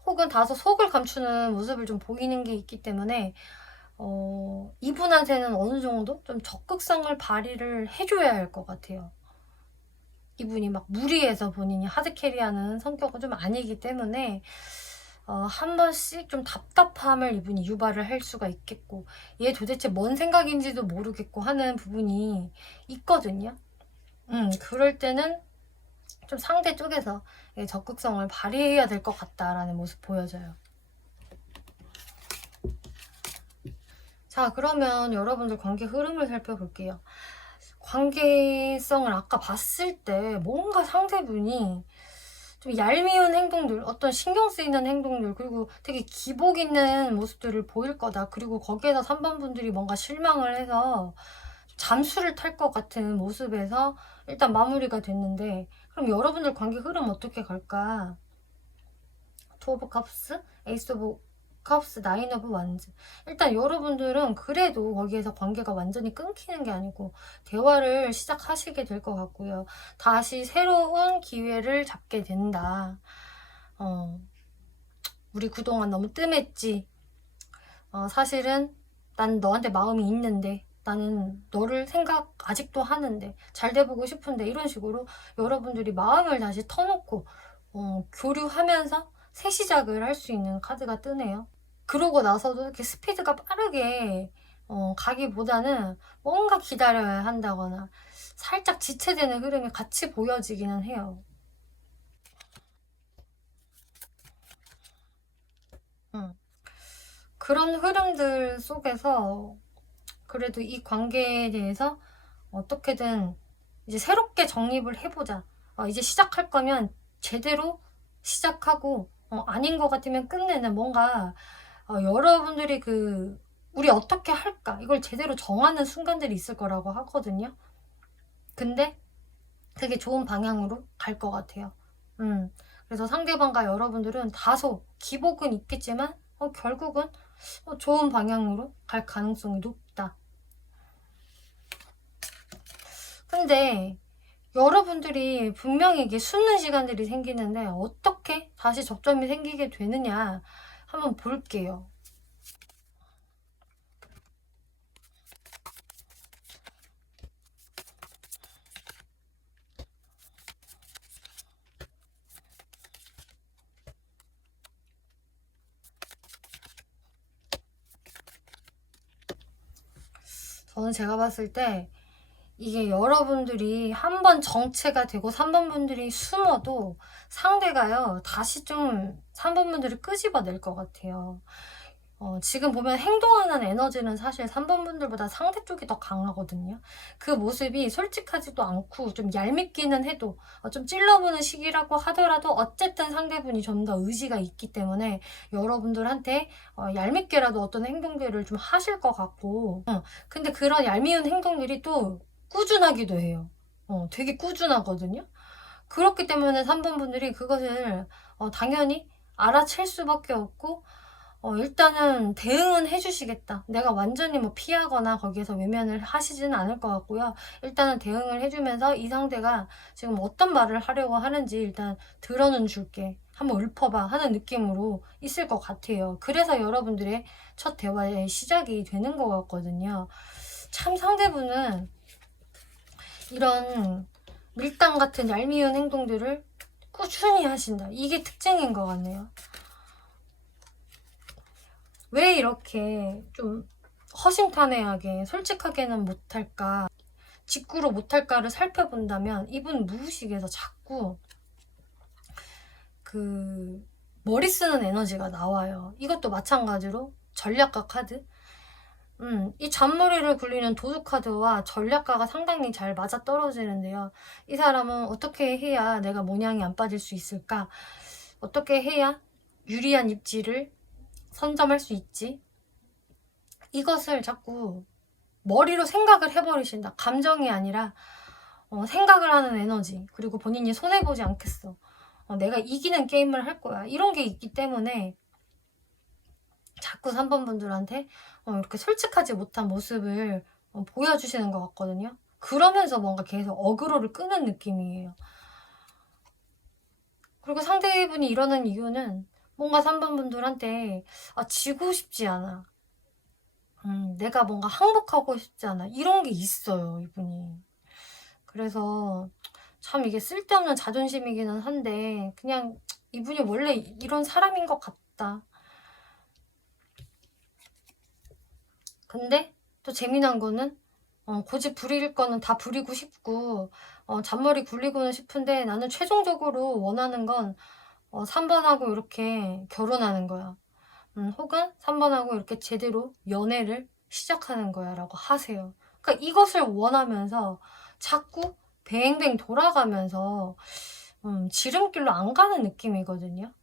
혹은 다소 속을 감추는 모습을 좀 보이는 게 있기 때문에 이분한테는 어느 정도 좀 적극성을 발휘를 해줘야 할 것 같아요. 이분이 막 무리해서 본인이 하드캐리하는 성격은 좀 아니기 때문에 한 번씩 좀 답답함을 이분이 유발을 할 수가 있겠고 얘 도대체 뭔 생각인지도 모르겠고 하는 부분이 있거든요. 그럴 때는 좀 상대 쪽에서 적극성을 발휘해야 될 것 같다라는 모습 보여져요. 자, 그러면 여러분들 관계 흐름을 살펴볼게요. 관계성을 아까 봤을 때 뭔가 상대분이 좀 얄미운 행동들, 어떤 신경 쓰이는 행동들, 그리고 되게 기복 있는 모습들을 보일 거다. 그리고 거기에서 3번 분들이 뭔가 실망을 해서 잠수를 탈 것 같은 모습에서 일단 마무리가 됐는데 그럼 여러분들 관계 흐름 어떻게 갈까? 투 오브 컵스, 에이스 오브 컵스, 나인 오브 완즈. 일단 여러분들은 그래도 거기에서 관계가 완전히 끊기는 게 아니고 대화를 시작하시게 될 것 같고요. 다시 새로운 기회를 잡게 된다. 우리 그동안 너무 뜸했지. 사실은 난 너한테 마음이 있는데 나는 너를 생각 아직도 하는데 잘 돼보고 싶은데 이런 식으로 여러분들이 마음을 다시 터놓고 교류하면서 새 시작을 할 수 있는 카드가 뜨네요. 그러고 나서도 이렇게 스피드가 빠르게 가기보다는 뭔가 기다려야 한다거나 살짝 지체되는 흐름이 같이 보여지기는 해요. 그런 흐름들 속에서 그래도 이 관계에 대해서 어떻게든 이제 새롭게 정립을 해보자. 이제 시작할 거면 제대로 시작하고 아닌 것 같으면 끝내는 뭔가 여러분들이 우리 어떻게 할까 이걸 제대로 정하는 순간들이 있을 거라고 하거든요. 근데 되게 좋은 방향으로 갈 것 같아요. 그래서 상대방과 여러분들은 다소 기복은 있겠지만 결국은 좋은 방향으로 갈 가능성이 높다. 근데 여러분들이 분명히 이게 숨는 시간들이 생기는데 어떻게 다시 접점이 생기게 되느냐 한번 볼게요. 저는 제가 봤을 때 이게 여러분들이 한 번 정체가 되고 3번 분들이 숨어도 상대가요 다시 좀 3번 분들을 끄집어낼 것 같아요. 지금 보면 행동하는 에너지는 사실 3번 분들보다 상대 쪽이 더 강하거든요. 그 모습이 솔직하지도 않고 좀 얄밉기는 해도 좀 찔러보는 시기라고 하더라도 어쨌든 상대분이 좀 더 의지가 있기 때문에 여러분들한테 얄밉게라도 어떤 행동들을 좀 하실 것 같고 근데 그런 얄미운 행동들이 또 꾸준하기도 해요. 되게 꾸준하거든요. 그렇기 때문에 3번 분들이 그것을 당연히 알아챌 수밖에 없고 일단은 대응은 해주시겠다. 내가 완전히 뭐 피하거나 거기에서 외면을 하시지는 않을 것 같고요. 일단은 대응을 해주면서 이 상대가 지금 어떤 말을 하려고 하는지 일단 들어는 줄게. 한번 읊어봐 하는 느낌으로 있을 것 같아요. 그래서 여러분들의 첫 대화의 시작이 되는 것 같거든요. 참 상대분은 이런 밀당 같은 얄미운 행동들을 꾸준히 하신다. 이게 특징인 것 같네요. 왜 이렇게 좀 허심탄회하게 솔직하게는 못할까, 직구로 못할까를 살펴본다면 이분 무의식에서 자꾸 머리 쓰는 에너지가 나와요. 이것도 마찬가지로 전략가 카드. 이 잔머리를 굴리는 도둑 카드와 전략가가 상당히 잘 맞아 떨어지는데요. 이 사람은 어떻게 해야 내가 모양이 안 빠질 수 있을까? 어떻게 해야 유리한 입지를 선점할 수 있지? 이것을 자꾸 머리로 생각을 해버리신다. 감정이 아니라 생각을 하는 에너지. 그리고 본인이 손해보지 않겠어. 내가 이기는 게임을 할 거야. 이런 게 있기 때문에 자꾸 3번 분들한테 이렇게 솔직하지 못한 모습을 보여주시는 것 같거든요. 그러면서 뭔가 계속 어그로를 끄는 느낌이에요. 그리고 상대분이 이러는 이유는 뭔가 3번 분들한테 지고 싶지 않아. 내가 뭔가 항복하고 싶지 않아. 이런 게 있어요, 이분이. 그래서 참 이게 쓸데없는 자존심이기는 한데 그냥 이분이 원래 이런 사람인 것 같다. 근데 또 재미난 거는 고집 부릴 거는 다 부리고 싶고 잔머리 굴리고는 싶은데 나는 최종적으로 원하는 건 3번하고 이렇게 결혼하는 거야. 혹은 3번하고 이렇게 제대로 연애를 시작하는 거야 라고 하세요. 그러니까 이것을 원하면서 자꾸 뱅뱅 돌아가면서 지름길로 안 가는 느낌이거든요.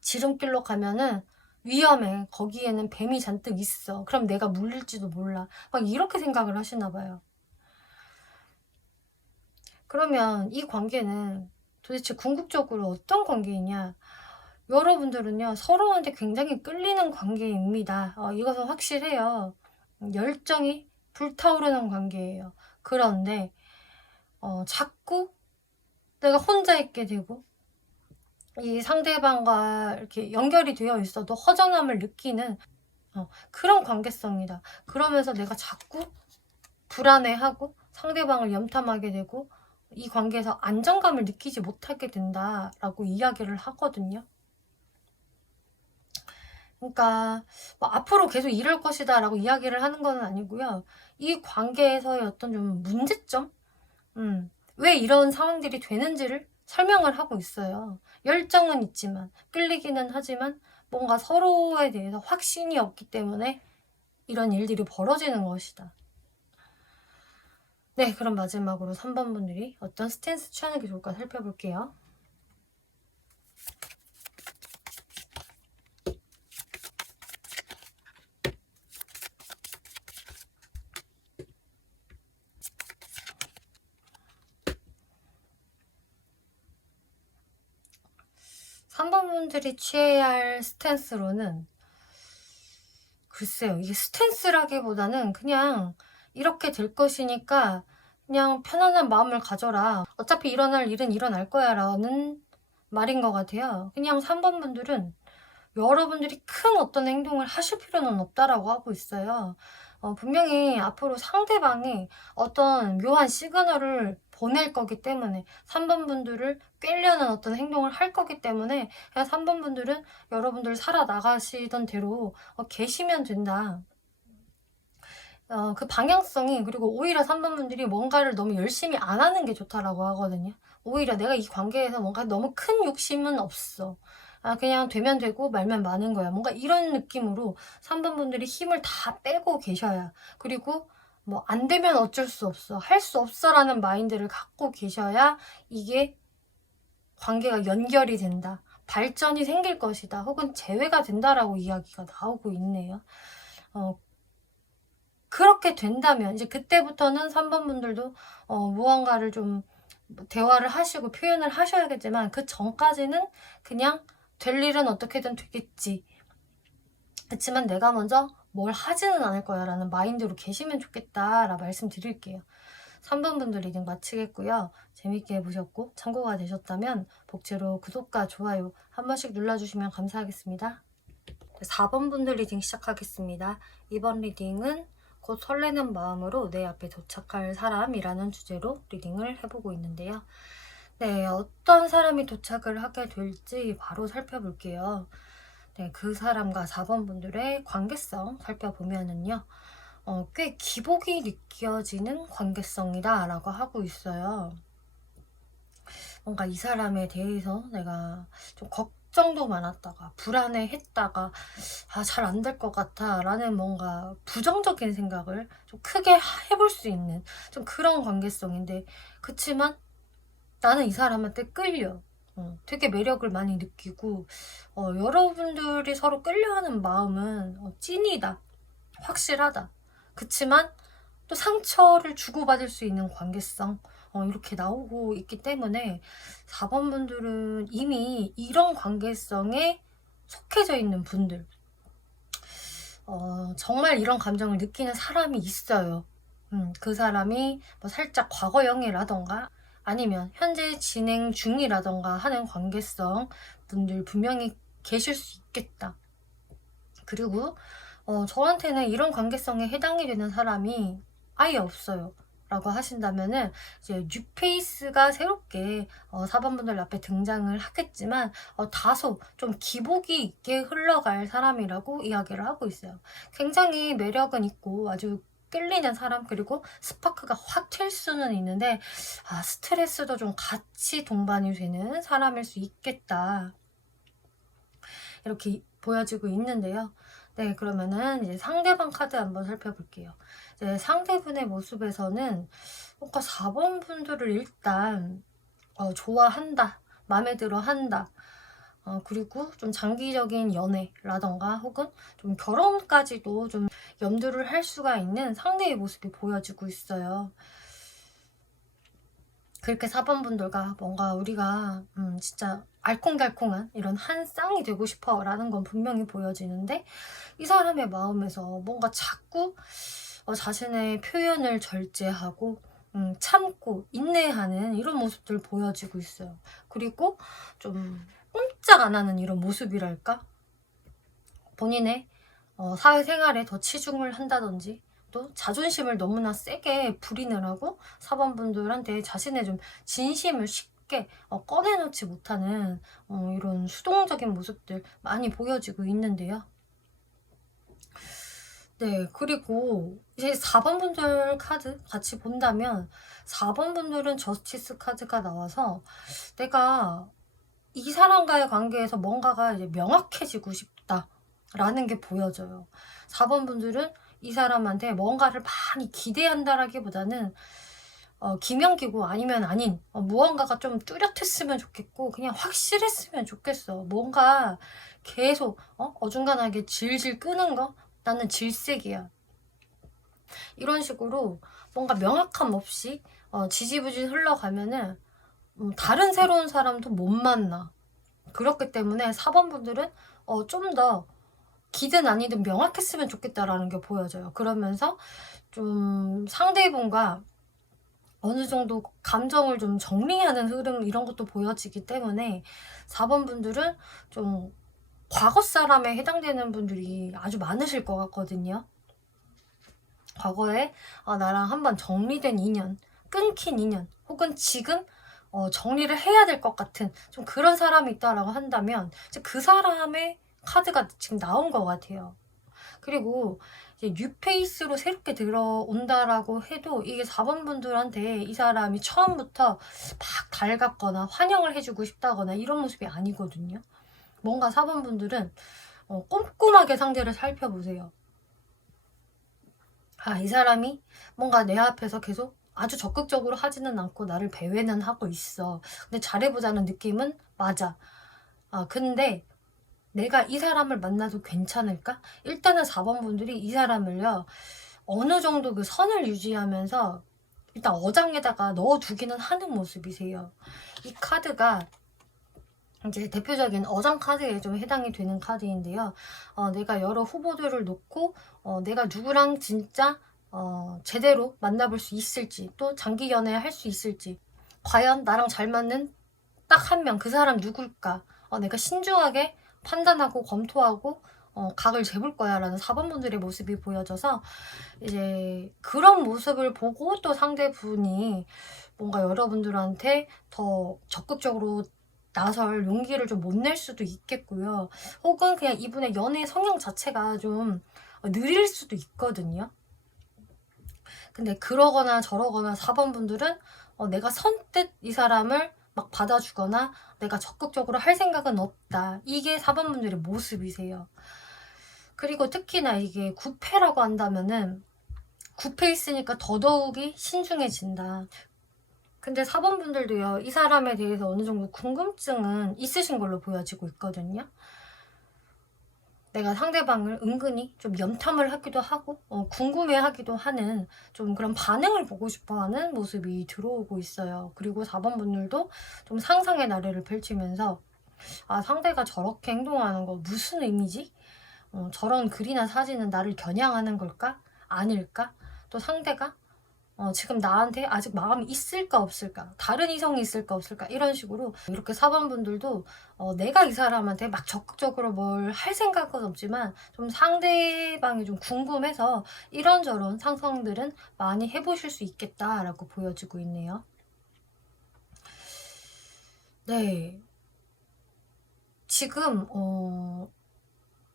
지름길로 가면은 위험해. 거기에는 뱀이 잔뜩 있어. 그럼 내가 물릴지도 몰라. 막 이렇게 생각을 하시나 봐요. 그러면 이 관계는 도대체 궁극적으로 어떤 관계이냐? 여러분들은요, 서로한테 굉장히 끌리는 관계입니다. 이것은 확실해요. 열정이 불타오르는 관계예요. 그런데 자꾸 내가 혼자 있게 되고 이 상대방과 이렇게 연결이 되어 있어도 허전함을 느끼는 그런 관계성이다. 그러면서 내가 자꾸 불안해하고 상대방을 염탐하게 되고 이 관계에서 안정감을 느끼지 못하게 된다라고 이야기를 하거든요. 그러니까 뭐 앞으로 계속 이럴 것이다 라고 이야기를 하는 건 아니고요. 이 관계에서의 어떤 좀 문제점? 왜 이런 상황들이 되는지를 설명을 하고 있어요. 열정은 있지만 끌리기는 하지만 뭔가 서로에 대해서 확신이 없기 때문에 이런 일들이 벌어지는 것이다. 네, 그럼 마지막으로 3번 분들이 어떤 스탠스 취하는 게 좋을까 살펴볼게요. 삼 번 분들이 취해야 할 스탠스로는 글쎄요. 이게 스탠스라기보다는 그냥 이렇게 될 것이니까 그냥 편안한 마음을 가져라. 어차피 일어날 일은 일어날 거야 라는 말인 것 같아요. 그냥 3번 분들은 여러분들이 큰 어떤 행동을 하실 필요는 없다라고 하고 있어요. 분명히 앞으로 상대방이 어떤 묘한 시그널을 보낼 거기 때문에 3번 분들을 꿰려는 어떤 행동을 할 거기 때문에 그냥 3번 분들은 여러분들 살아나가시던 대로 계시면 된다. 그 방향성이 그리고 오히려 3번 분들이 뭔가를 너무 열심히 안 하는 게 좋다라고 하거든요. 오히려 내가 이 관계에서 뭔가 너무 큰 욕심은 없어. 그냥 되면 되고 말면 마는 거야. 뭔가 이런 느낌으로 3번 분들이 힘을 다 빼고 계셔야. 그리고 뭐 안 되면 어쩔 수 없어. 할 수 없어라는 마인드를 갖고 계셔야 이게 관계가 연결이 된다. 발전이 생길 것이다. 혹은 재회가 된다라고 이야기가 나오고 있네요. 그렇게 된다면 이제 그때부터는 3번 분들도 무언가를 좀 대화를 하시고 표현을 하셔야겠지만 그 전까지는 그냥 될 일은 어떻게든 되겠지. 그렇지만 내가 먼저 뭘 하지는 않을 거야 라는 마인드로 계시면 좋겠다라 말씀드릴게요. 3번 분들 리딩 마치겠고요. 재밌게 보셨고 참고가 되셨다면 복제로 구독과 좋아요 한 번씩 눌러주시면 감사하겠습니다. 4번 분들 리딩 시작하겠습니다. 이번 리딩은 곧 설레는 마음으로 내 앞에 도착할 사람이라는 주제로 리딩을 해보고 있는데요. 네, 어떤 사람이 도착을 하게 될지 바로 살펴볼게요. 네, 그 사람과 4번 분들의 관계성 살펴보면은요. 꽤 기복이 느껴지는 관계성이다 라고 하고 있어요. 뭔가 이 사람에 대해서 내가 좀 걱정도 많았다가 불안해했다가 잘 안 될 것 같아 라는 뭔가 부정적인 생각을 좀 크게 해볼 수 있는 좀 그런 관계성인데 그치만 나는 이 사람한테 끌려. 되게 매력을 많이 느끼고 여러분들이 서로 끌려하는 마음은 찐이다. 확실하다. 그치만 또 상처를 주고받을 수 있는 관계성 이렇게 나오고 있기 때문에 4번 분들은 이미 이런 관계성에 속해져 있는 분들 정말 이런 감정을 느끼는 사람이 있어요. 그 사람이 뭐 살짝 과거형이라던가 아니면 현재 진행 중이라던가 하는 관계성 분들 분명히 계실 수 있겠다. 그리고 저한테는 이런 관계성에 해당이 되는 사람이 아예 없어요. 라고 하신다면은 이제 뉴페이스가 새롭게 4번 분들 앞에 등장을 하겠지만 다소 좀 기복이 있게 흘러갈 사람이라고 이야기를 하고 있어요. 굉장히 매력은 있고 아주 끌리는 사람 그리고 스파크가 확 튈 수는 있는데 스트레스도 좀 같이 동반이 되는 사람일 수 있겠다. 이렇게 보여지고 있는데요. 네, 그러면은 이제 상대방 카드 한번 살펴볼게요. 이제 상대분의 모습에서는 뭔가 4번 분들을 일단 좋아한다, 마음에 들어 한다. 그리고 좀 장기적인 연애라던가 혹은 좀 결혼까지도 좀 염두를 할 수가 있는 상대의 모습이 보여지고 있어요. 그렇게 4번 분들과 뭔가 우리가 진짜 알콩달콩한 이런 한 쌍이 되고 싶어 라는 건 분명히 보여지는데 이 사람의 마음에서 뭔가 자꾸 자신의 표현을 절제하고 참고 인내하는 이런 모습들 보여지고 있어요. 그리고 좀 꼼짝 안 하는 이런 모습이랄까? 본인의 사회생활에 더 치중을 한다든지, 또 자존심을 너무나 세게 부리느라고 4번분들한테 자신의 좀 진심을 쉽게 꺼내놓지 못하는 이런 수동적인 모습들 많이 보여지고 있는데요. 네, 그리고 이제 4번분들 카드 같이 본다면 4번분들은 저스티스 카드가 나와서 내가 이 사람과의 관계에서 뭔가가 이제 명확해지고 싶다라는 게 보여져요. 4번분들은 이 사람한테 뭔가를 많이 기대한다라기보다는 기명기고 아니면 아닌 무언가가 좀 뚜렷했으면 좋겠고 그냥 확실했으면 좋겠어. 뭔가 계속 어중간하게 질질 끄는 거 나는 질색이야. 이런 식으로 뭔가 명확함 없이 지지부진 흘러가면은 다른 새로운 사람도 못 만나. 그렇기 때문에 4번분들은 좀 더 기든 아니든 명확했으면 좋겠다라는 게 보여져요. 그러면서 좀 상대분과 어느 정도 감정을 좀 정리하는 흐름 이런 것도 보여지기 때문에 4번분들은 좀 과거 사람에 해당되는 분들이 아주 많으실 것 같거든요. 과거에 나랑 한번 정리된 인연, 끊긴 인연, 혹은 지금 정리를 해야 될 것 같은 좀 그런 사람이 있다라고 한다면 이제 그 사람의 카드가 지금 나온 것 같아요. 그리고 이제 뉴페이스로 새롭게 들어온다라고 해도 이게 4번분들한테 이 사람이 처음부터 막 달갑거나 환영을 해주고 싶다거나 이런 모습이 아니거든요. 뭔가 4번분들은 꼼꼼하게 상대를 살펴보세요. 이 사람이 뭔가 내 앞에서 계속 아주 적극적으로 하지는 않고 나를 배회는 하고 있어. 근데 잘해보자는 느낌은 맞아. 근데 내가 이 사람을 만나도 괜찮을까? 일단은 4번분들이 이 사람을요, 어느 정도 그 선을 유지하면서 일단 어장에다가 넣어두기는 하는 모습이세요. 이 카드가 이제 대표적인 어장 카드에 좀 해당이 되는 카드인데요. 내가 여러 후보들을 놓고 내가 누구랑 진짜 제대로 만나볼 수 있을지, 또 장기 연애 할 수 있을지, 과연 나랑 잘 맞는 딱 한 명, 그 사람 누굴까? 내가 신중하게 판단하고 검토하고 각을 재볼 거야 라는 4번분들의 모습이 보여져서 이제 그런 모습을 보고 또 상대분이 뭔가 여러분들한테 더 적극적으로 나설 용기를 좀 못 낼 수도 있겠고요. 혹은 그냥 이분의 연애 성향 자체가 좀 느릴 수도 있거든요. 근데 그러거나 저러거나 4번분들은 내가 선뜻 이 사람을 막 받아주거나 내가 적극적으로 할 생각은 없다. 이게 4번분들의 모습이세요. 그리고 특히나 이게 9패라고 한다면은 9패 있으니까 더더욱이 신중해진다. 근데 4번분들도요, 이 사람에 대해서 어느 정도 궁금증은 있으신 걸로 보여지고 있거든요. 내가 상대방을 은근히 좀 염탐을 하기도 하고 궁금해하기도 하는 좀 그런 반응을 보고 싶어하는 모습이 들어오고 있어요. 그리고 4번분들도 좀 상상의 나래를 펼치면서 상대가 저렇게 행동하는 거 무슨 의미지? 저런 글이나 사진은 나를 겨냥하는 걸까? 아닐까? 또 상대가 지금 나한테 아직 마음이 있을까 없을까, 다른 이성이 있을까 없을까, 이런 식으로 이렇게 4번분들도 내가 이 사람한테 막 적극적으로 뭘 할 생각은 없지만 좀 상대방이 좀 궁금해서 이런저런 상상들은 많이 해보실 수 있겠다라고 보여지고 있네요. 네, 지금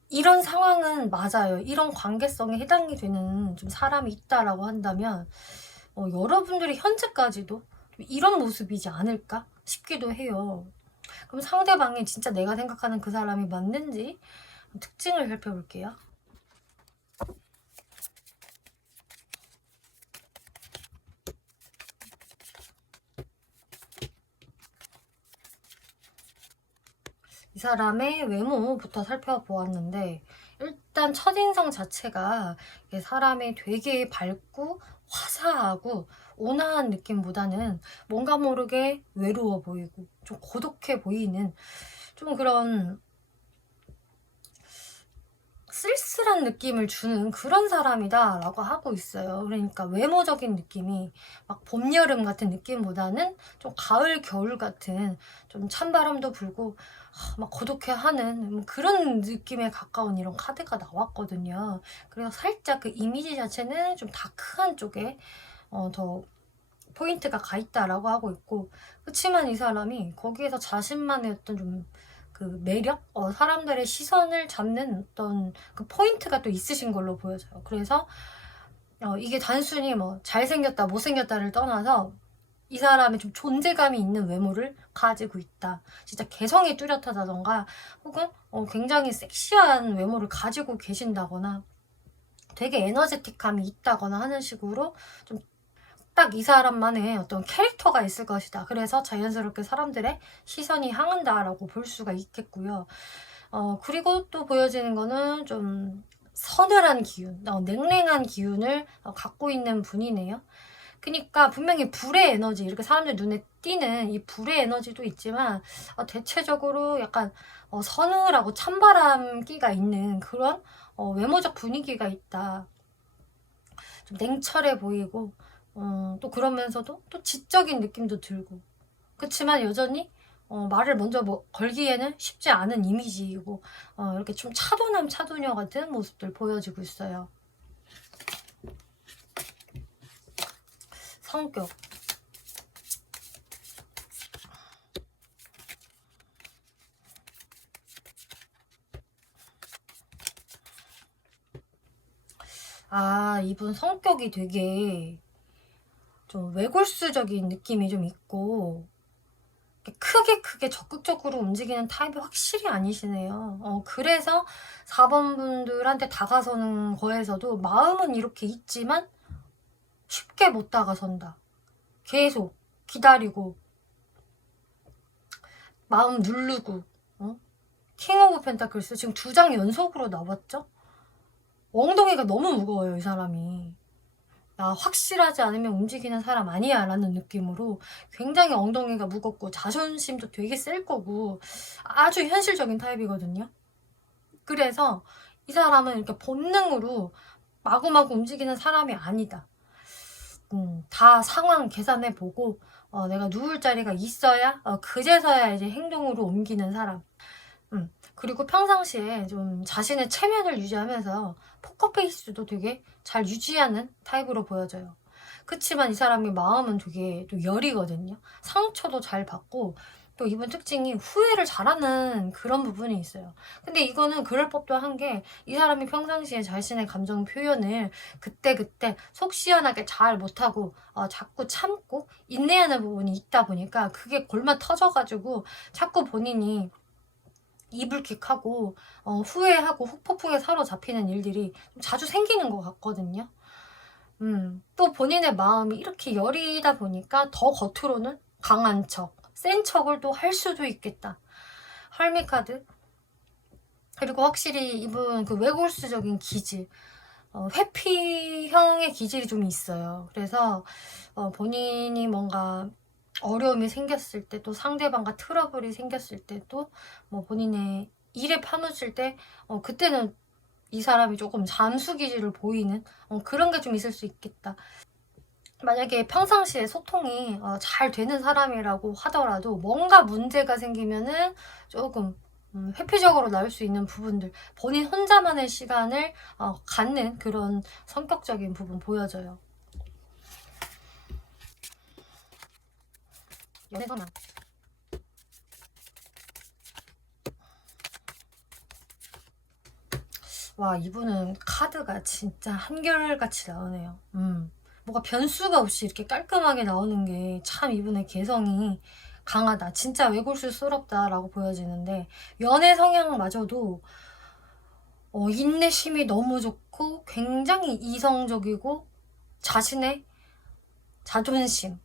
이런 상황은 맞아요. 이런 관계성에 해당이 되는 좀 사람이 있다라고 한다면 여러분들이 현재까지도 이런 모습이지 않을까 싶기도 해요. 그럼 상대방이 진짜 내가 생각하는 그 사람이 맞는지 특징을 살펴볼게요. 이 사람의 외모부터 살펴보았는데 일단 첫인상 자체가 사람이 되게 밝고 화사하고 온화한 느낌보다는 뭔가 모르게 외로워 보이고 좀 고독해 보이는 좀 그런 쓸쓸한 느낌을 주는 그런 사람이다 라고 하고 있어요. 그러니까 외모적인 느낌이 막 봄, 여름 같은 느낌보다는 좀 가을, 겨울 같은 좀 찬바람도 불고 막 고독해하는 뭐 그런 느낌에 가까운 이런 카드가 나왔거든요. 그래서 살짝 그 이미지 자체는 좀 다크한 쪽에 더 포인트가 가 있다라고 하고 있고, 그치만 이 사람이 거기에서 자신만의 어떤 좀 그 매력? 사람들의 시선을 잡는 어떤 그 포인트가 또 있으신 걸로 보여져요. 그래서 이게 단순히 뭐 잘생겼다 못생겼다를 떠나서 이 사람이 좀 존재감이 있는 외모를 가지고 있다. 진짜 개성이 뚜렷하다던가 혹은 굉장히 섹시한 외모를 가지고 계신다거나 되게 에너제틱함이 있다거나 하는 식으로 좀 딱 이 사람만의 어떤 캐릭터가 있을 것이다. 그래서 자연스럽게 사람들의 시선이 향한다라고 볼 수가 있겠고요. 그리고 또 보여지는 거는 좀 서늘한 기운, 냉랭한 기운을 갖고 있는 분이네요. 그러니까 분명히 불의 에너지, 이렇게 사람들 눈에 띄는 이 불의 에너지도 있지만 대체적으로 약간 서늘하고 찬바람기가 있는 그런 외모적 분위기가 있다. 좀 냉철해 보이고 또 그러면서도 또 지적인 느낌도 들고, 그렇지만 여전히 말을 먼저 걸기에는 쉽지 않은 이미지이고 이렇게 좀 차도남 차도녀 같은 모습들 보여지고 있어요. 성격. 이분 성격이 되게 좀 외골수적인 느낌이 좀 있고 크게 적극적으로 움직이는 타입이 확실히 아니시네요. 그래서 4번 분들한테 다가서는 거에서도 마음은 이렇게 있지만 쉽게 못 다가선다. 계속 기다리고 마음 누르고. 킹 오브 펜타클스 지금 2장 연속으로 나왔죠? 엉덩이가 너무 무거워요, 이 사람이. 나 확실하지 않으면 움직이는 사람 아니야 라는 느낌으로 굉장히 엉덩이가 무겁고 자존심도 되게 셀 거고 아주 현실적인 타입이거든요. 그래서 이 사람은 이렇게 본능으로 마구마구 움직이는 사람이 아니다. 다 상황 계산해보고 내가 누울 자리가 있어야 그제서야 이제 행동으로 옮기는 사람. 그리고 평상시에 좀 자신의 체면을 유지하면서 포커페이스도 되게 잘 유지하는 타입으로 보여져요. 그치만 이 사람이 마음은 되게 또 여리거든요. 상처도 잘 받고 또 이분 특징이 후회를 잘하는 그런 부분이 있어요. 근데 이거는 그럴 법도 한 게 이 사람이 평상시에 자신의 감정 표현을 그때그때 속 시원하게 잘 못하고 자꾸 참고 인내하는 부분이 있다 보니까 그게 골마 터져가지고 자꾸 본인이 이불킥하고 후회하고 후폭풍에 사로잡히는 일들이 좀 자주 생기는 것 같거든요. 또 본인의 마음이 이렇게 여리다 보니까 더 겉으로는 강한 척, 센 척을 또 할 수도 있겠다. 헐미카드. 그리고 확실히 이분 그 외골수적인 기질, 회피형의 기질이 좀 있어요. 그래서 본인이 뭔가 어려움이 생겼을 때, 또 상대방과 트러블이 생겼을 때, 또 뭐 본인의 일에 파묻힐 때 그때는 이 사람이 조금 잠수 기질을 보이는 그런 게 좀 있을 수 있겠다. 만약에 평상시에 소통이 잘 되는 사람이라고 하더라도 뭔가 문제가 생기면은 조금 회피적으로 나올 수 있는 부분들, 본인 혼자만의 시간을 갖는 그런 성격적인 부분 보여져요. 연애 성향. 와, 이분은 카드가 진짜 한결같이 나오네요. 뭐가 변수가 없이 이렇게 깔끔하게 나오는 게 참 이분의 개성이 강하다. 진짜 외골수스럽다라고 보여지는데, 연애 성향마저도 인내심이 너무 좋고 굉장히 이성적이고 자신의 자존심,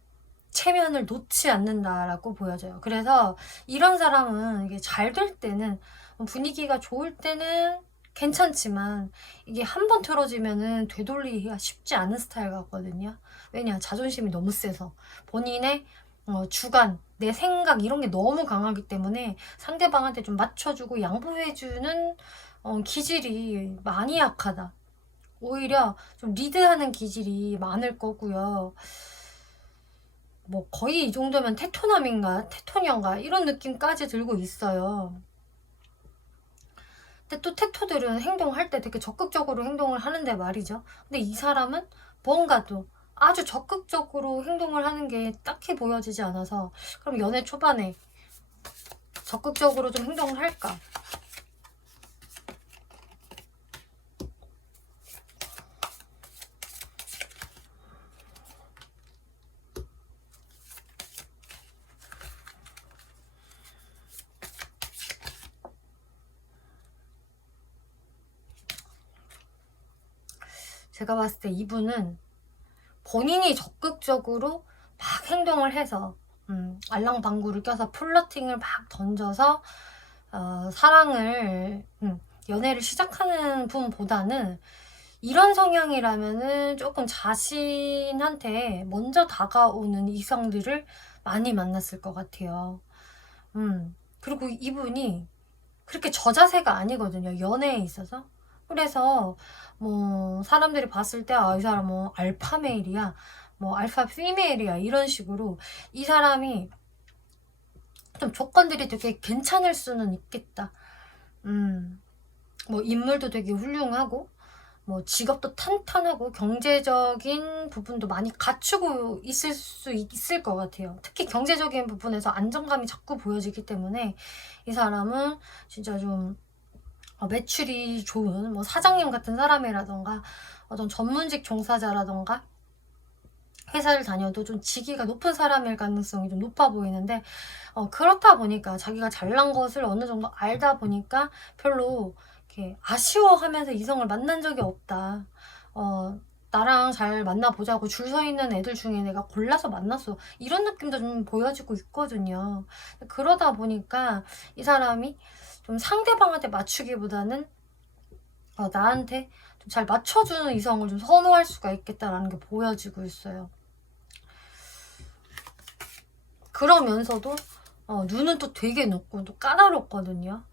체면을 놓지 않는다라고 보여져요. 그래서 이런 사람은 이게 잘 될 때는, 분위기가 좋을 때는 괜찮지만 이게 한 번 틀어지면은 되돌리기가 쉽지 않은 스타일 같거든요. 왜냐, 자존심이 너무 세서 본인의 주관, 내 생각 이런 게 너무 강하기 때문에 상대방한테 좀 맞춰주고 양보해주는 기질이 많이 약하다. 오히려 좀 리드하는 기질이 많을 거고요. 뭐 거의 이 정도면 테토남인가 테토녀인가 이런 느낌까지 들고 있어요. 근데 또 테토들은 행동할 때 되게 적극적으로 행동을 하는데 말이죠. 근데 이 사람은 뭔가 또 아주 적극적으로 행동을 하는 게 딱히 보여지지 않아서, 그럼 연애 초반에 적극적으로 좀 행동을 할까? 제가 봤을 때 이분은 본인이 적극적으로 막 행동을 해서 알랑방구를 껴서 플러팅을 막 던져서 사랑을 연애를 시작하는 분보다는 이런 성향이라면은 조금 자신한테 먼저 다가오는 이성들을 많이 만났을 것 같아요. 그리고 이분이 그렇게 저자세가 아니거든요, 연애에 있어서. 그래서 뭐 사람들이 봤을 때 이 사람 뭐 알파 메일이야, 뭐 알파 피메일이야 이런 식으로 이 사람이 좀 조건들이 되게 괜찮을 수는 있겠다. 뭐 인물도 되게 훌륭하고 뭐 직업도 탄탄하고 경제적인 부분도 많이 갖추고 있을 수 있을 것 같아요. 특히 경제적인 부분에서 안정감이 자꾸 보여지기 때문에 이 사람은 진짜 좀 매출이 좋은 뭐 사장님 같은 사람이라던가 어떤 전문직 종사자라던가 회사를 다녀도 좀 직위가 높은 사람일 가능성이 좀 높아 보이는데, 그렇다 보니까 자기가 잘난 것을 어느 정도 알다 보니까 별로 이렇게 아쉬워하면서 이성을 만난 적이 없다. 나랑 잘 만나보자고 줄 서 있는 애들 중에 내가 골라서 만났어, 이런 느낌도 좀 보여지고 있거든요. 그러다 보니까 이 사람이 좀 상대방한테 맞추기보다는 나한테 좀 잘 맞춰주는 이성을 좀 선호할 수가 있겠다라는 게 보여지고 있어요. 그러면서도 눈은 또 되게 높고 또 까다롭거든요.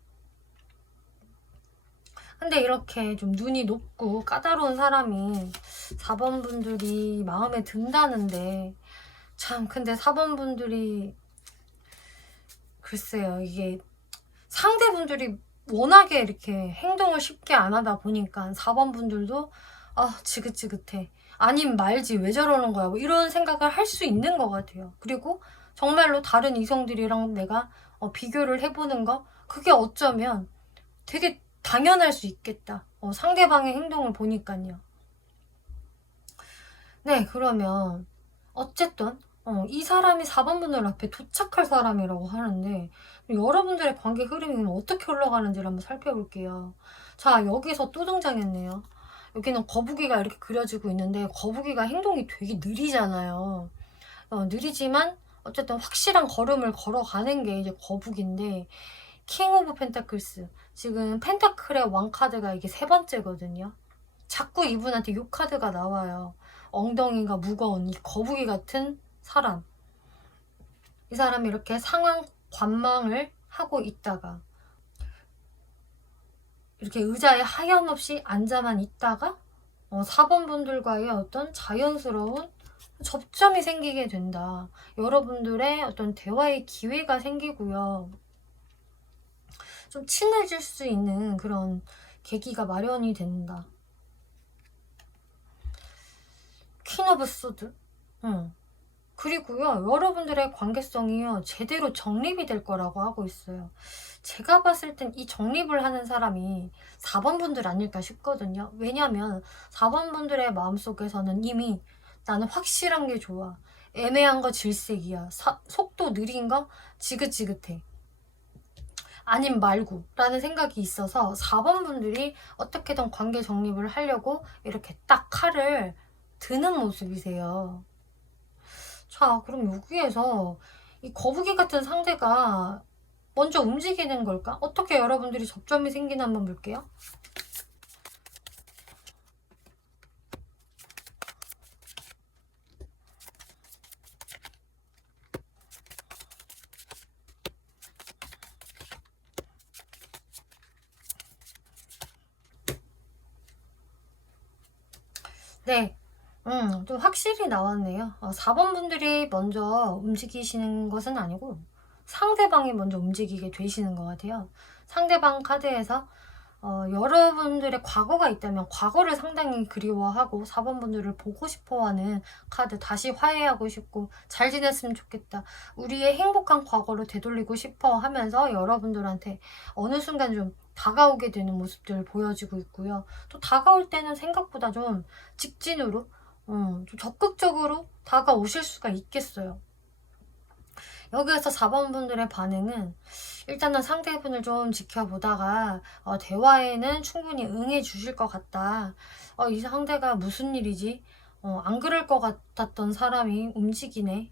근데 이렇게 좀 눈이 높고 까다로운 사람이 4번 분들이 마음에 든다는데, 참 근데 4번 분들이 글쎄요, 이게 상대분들이 워낙에 이렇게 행동을 쉽게 안 하다 보니까 4번 분들도 지긋지긋해, 아님 말지 왜 저러는 거야, 뭐 이런 생각을 할 수 있는 것 같아요. 그리고 정말로 다른 이성들이랑 내가 비교를 해보는 거, 그게 어쩌면 되게 당연할 수 있겠다. 상대방의 행동을 보니까요. 네, 그러면 어쨌든 이 사람이 4번 분들 앞에 도착할 사람이라고 하는데, 여러분들의 관계 흐름이 어떻게 흘러가는지를 한번 살펴볼게요. 자, 여기서 또 등장했네요. 여기는 거북이가 이렇게 그려지고 있는데, 거북이가 행동이 되게 느리잖아요. 느리지만 어쨌든 확실한 걸음을 걸어가는 게 이제 거북인데, 킹 오브 펜타클스, 지금 펜타클의 왕카드가 이게 3번째거든요. 자꾸 이분한테 요 카드가 나와요. 엉덩이가 무거운 이 거북이 같은 사람. 이 사람이 이렇게 상황 관망을 하고 있다가 이렇게 의자에 하염없이 앉아만 있다가 4번 분들과의 어떤 자연스러운 접점이 생기게 된다. 여러분들의 어떤 대화의 기회가 생기고요. 좀 친해질 수 있는 그런 계기가 마련이 된다. 퀸 오브 소드. 그리고요, 여러분들의 관계성이요 제대로 정립이 될 거라고 하고 있어요. 제가 봤을 땐 이 정립을 하는 사람이 4번 분들 아닐까 싶거든요. 왜냐면 4번 분들의 마음속에서는 이미 나는 확실한 게 좋아, 애매한 거 질색이야, 속도 느린 거 지긋지긋해, 아님 말고 라는 생각이 있어서 4번 분들이 어떻게든 관계 정립을 하려고 이렇게 딱 칼을 드는 모습이세요. 자, 그럼 여기에서 이 거북이 같은 상대가 먼저 움직이는 걸까? 어떻게 여러분들이 접점이 생기나 한번 볼게요. 네. 좀 확실히 나왔네요. 4번 분들이 먼저 움직이시는 것은 아니고 상대방이 먼저 움직이게 되시는 것 같아요. 상대방 카드에서 여러분들의 과거가 있다면 과거를 상당히 그리워하고 4번 분들을 보고 싶어하는 카드, 다시 화해하고 싶고 잘 지냈으면 좋겠다, 우리의 행복한 과거를 되돌리고 싶어 하면서 여러분들한테 어느 순간 좀 다가오게 되는 모습들을 보여지고 있고요. 또 다가올 때는 생각보다 좀 직진으로 좀 적극적으로 다가오실 수가 있겠어요. 여기에서 4번 분들의 반응은 일단은 상대분을 좀 지켜보다가 대화에는 충분히 응해 주실 것 같다. 이 상대가 무슨 일이지? 안 그럴 것 같았던 사람이 움직이네.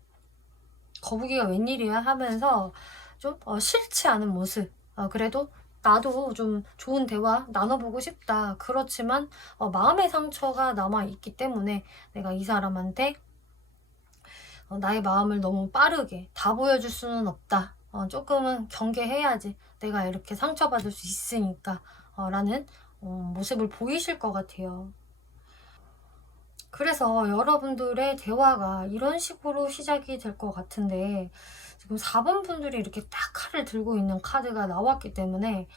거북이가 웬일이야? 하면서 좀 싫지 않은 모습. 그래도 나도 좀 좋은 대화 나눠보고 싶다. 그렇지만 마음의 상처가 남아있기 때문에 내가 이 사람한테 나의 마음을 너무 빠르게 다 보여줄 수는 없다. 조금은 경계해야지. 내가 이렇게 상처받을 수 있으니까. 라는 모습을 보이실 것 같아요. 그래서 여러분들의 대화가 이런 식으로 시작이 될 것 같은데, 지금 4번 분들이 이렇게 딱 칼을 들고 있는 카드가 나왔기 때문에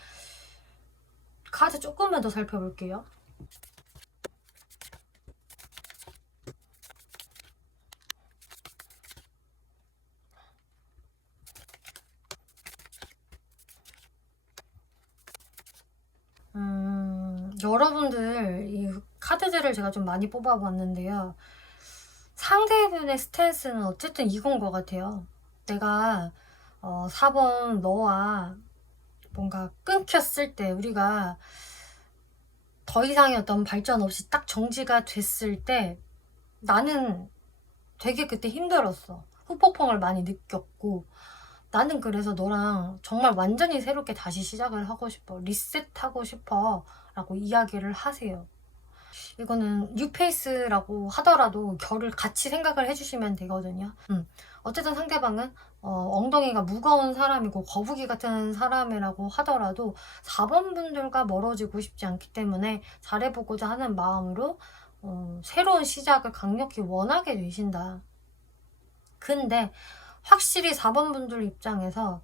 카드 조금만 더 살펴볼게요. 여러분들 이 카드들을 제가 좀 많이 뽑아봤는데요. 상대분의 스탠스는 어쨌든 이건 것 같아요. 내가 4번 너와 뭔가 끊겼을 때, 우리가 더 이상의 어떤 발전 없이 딱 정지가 됐을 때 나는 되게 그때 힘들었어. 후폭풍을 많이 느꼈고, 나는 그래서 너랑 정말 완전히 새롭게 다시 시작을 하고 싶어. 리셋하고 싶어. 라고 이야기를 하세요. 이거는 뉴페이스라고 하더라도 결을 같이 생각을 해주시면 되거든요. 어쨌든 상대방은 엉덩이가 무거운 사람이고 거북이 같은 사람이라고 하더라도 4번 분들과 멀어지고 싶지 않기 때문에 잘해보고자 하는 마음으로 새로운 시작을 강력히 원하게 되신다. 근데 확실히 4번 분들 입장에서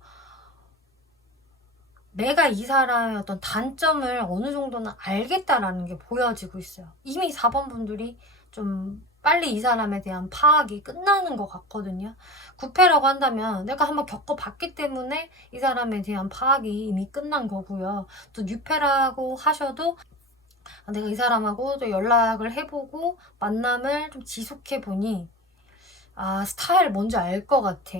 내가 이 사람의 어떤 단점을 어느 정도는 알겠다라는 게 보여지고 있어요. 이미 4번 분들이 좀 빨리 이 사람에 대한 파악이 끝나는 것 같거든요. 9패라고 한다면 내가 한번 겪어봤기 때문에 이 사람에 대한 파악이 이미 끝난 거고요. 또 6패라고 하셔도 내가 이 사람하고 또 연락을 해보고 만남을 좀 지속해보니 스타일 뭔지 알 것 같아.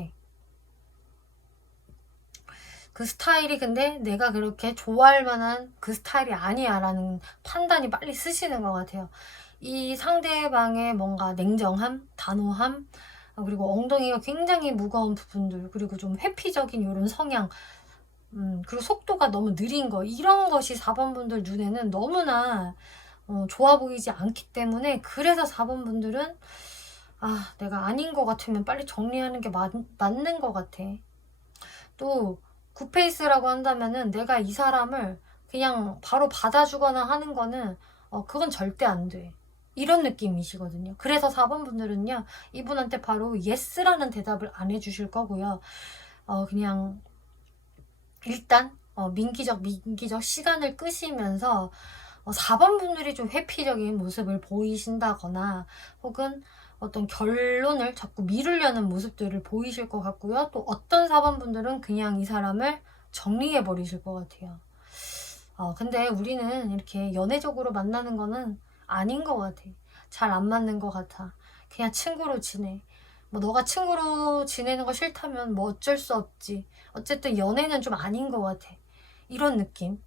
그 스타일이 근데 내가 그렇게 좋아할 만한 그 스타일이 아니야 라는 판단이 빨리 쓰시는 것 같아요. 이 상대방의 뭔가 냉정함, 단호함, 그리고 엉덩이가 굉장히 무거운 부분들, 그리고 좀 회피적인 이런 성향, 그리고 속도가 너무 느린 거, 이런 것이 4번 분들 눈에는 너무나 좋아 보이지 않기 때문에, 그래서 4번 분들은 내가 아닌 것 같으면 빨리 정리하는 게 맞는 것 같아. 또 굿페이스라고 한다면은 내가 이 사람을 그냥 바로 받아주거나 하는 거는 그건 절대 안 돼. 이런 느낌이시거든요. 그래서 4번 분들은요, 이분한테 바로 yes라는 대답을 안 해주실 거고요. 그냥 일단 민기적 시간을 끄시면서 4번 분들이 좀 회피적인 모습을 보이신다거나 혹은 어떤 결론을 자꾸 미루려는 모습들을 보이실 것 같고요. 또 어떤 4번 분들은 그냥 이 사람을 정리해 버리실 것 같아요. 근데 우리는 이렇게 연애적으로 만나는 거는 아닌 것 같아. 잘 안 맞는 것 같아. 그냥 친구로 지내. 뭐 너가 친구로 지내는 거 싫다면 뭐 어쩔 수 없지. 어쨌든 연애는 좀 아닌 것 같아. 이런 느낌.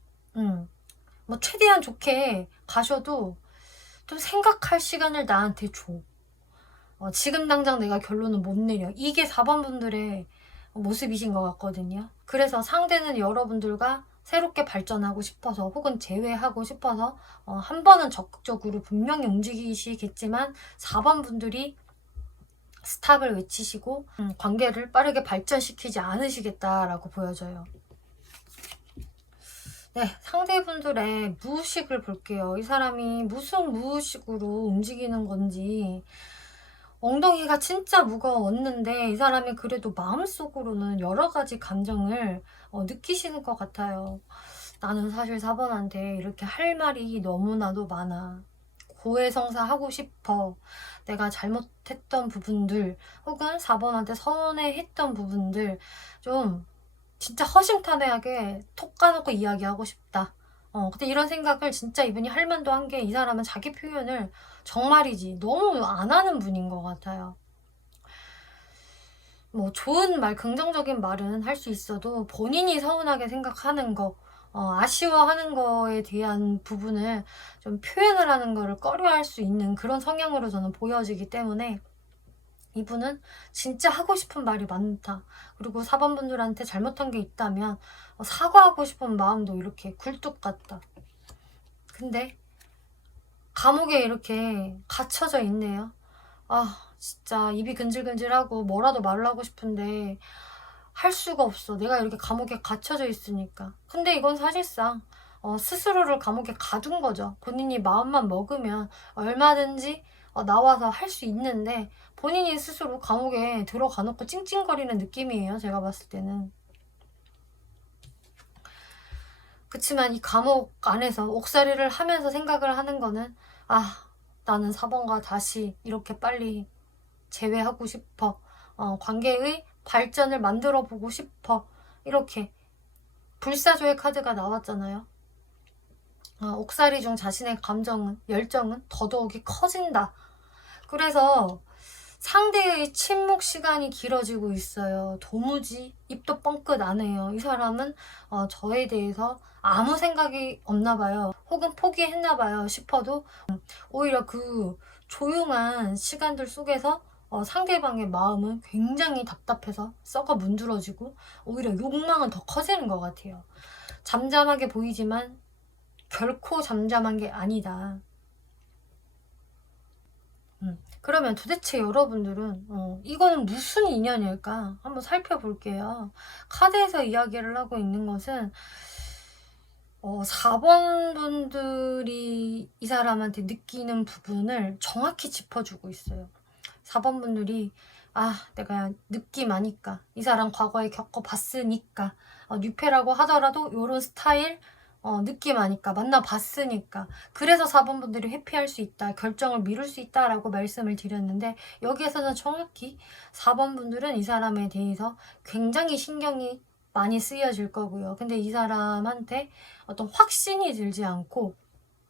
뭐 최대한 좋게 가셔도 좀 생각할 시간을 나한테 줘. 지금 당장 내가 결론을 못 내려. 이게 4번 분들의 모습이신 것 같거든요. 그래서 상대는 여러분들과 새롭게 발전하고 싶어서 혹은 재회하고 싶어서 한 번은 적극적으로 분명히 움직이시겠지만 4번 분들이 스탑을 외치시고 관계를 빠르게 발전시키지 않으시겠다라고 보여져요. 네, 상대분들의 무의식을 볼게요. 이 사람이 무슨 무의식으로 움직이는 건지. 엉덩이가 진짜 무거웠는데 이 사람이 그래도 마음속으로는 여러 가지 감정을 느끼시는 것 같아요. 나는 사실 4번한테 이렇게 할 말이 너무나도 많아. 고해성사 하고 싶어. 내가 잘못했던 부분들 혹은 4번한테 서운해했던 부분들 좀 진짜 허심탄회하게 톡 까놓고 이야기하고 싶다. 근데 이런 생각을 진짜 이분이 할 만도 한 게 이 사람은 자기 표현을 정말이지 너무 안 하는 분인 것 같아요. 뭐 좋은 말, 긍정적인 말은 할 수 있어도 본인이 서운하게 생각하는 거, 아쉬워하는 거에 대한 부분을 좀 표현을 하는 거를 꺼려할 수 있는 그런 성향으로 저는 보여지기 때문에 이분은 진짜 하고 싶은 말이 많다. 그리고 4번 분들한테 잘못한 게 있다면 사과하고 싶은 마음도 이렇게 굴뚝 같다. 근데 감옥에 이렇게 갇혀져 있네요. 아, 진짜 입이 근질근질하고 뭐라도 말을 하고 싶은데 할 수가 없어. 내가 이렇게 감옥에 갇혀져 있으니까. 근데 이건 사실상 스스로를 감옥에 가둔 거죠. 본인이 마음만 먹으면 얼마든지 나와서 할 수 있는데 본인이 스스로 감옥에 들어가 놓고 찡찡거리는 느낌이에요. 제가 봤을 때는. 그치만 이 감옥 안에서 옥살이를 하면서 생각을 하는 거는 나는 4번과 다시 이렇게 빨리 재회하고 싶어. 관계의 발전을 만들어 보고 싶어. 이렇게 불사조의 카드가 나왔잖아요. 옥살이 중 자신의 감정은, 열정은 더더욱이 커진다. 그래서 상대의 침묵 시간이 길어지고 있어요. 도무지 입도 뻥끗 안 해요. 이 사람은 저에 대해서 아무 생각이 없나 봐요. 혹은 포기했나 봐요 싶어도 오히려 그 조용한 시간들 속에서 상대방의 마음은 굉장히 답답해서 썩어 문드러지고 오히려 욕망은 더 커지는 것 같아요. 잠잠하게 보이지만 결코 잠잠한 게 아니다. 그러면 도대체 여러분들은 이거는 무슨 인연일까? 한번 살펴볼게요. 카드에서 이야기를 하고 있는 것은 4번 분들이 이 사람한테 느끼는 부분을 정확히 짚어주고 있어요. 4번 분들이 내가 느낌 아니까 이 사람 과거에 겪어봤으니까 뉴페라고 하더라도 이런 스타일 느낌 아니까 만나봤으니까 그래서 4번 분들이 회피할 수 있다, 결정을 미룰 수 있다라고 말씀을 드렸는데 여기에서는 정확히 4번 분들은 이 사람에 대해서 굉장히 신경이 많이 쓰여질 거고요. 근데 이 사람한테 어떤 확신이 들지 않고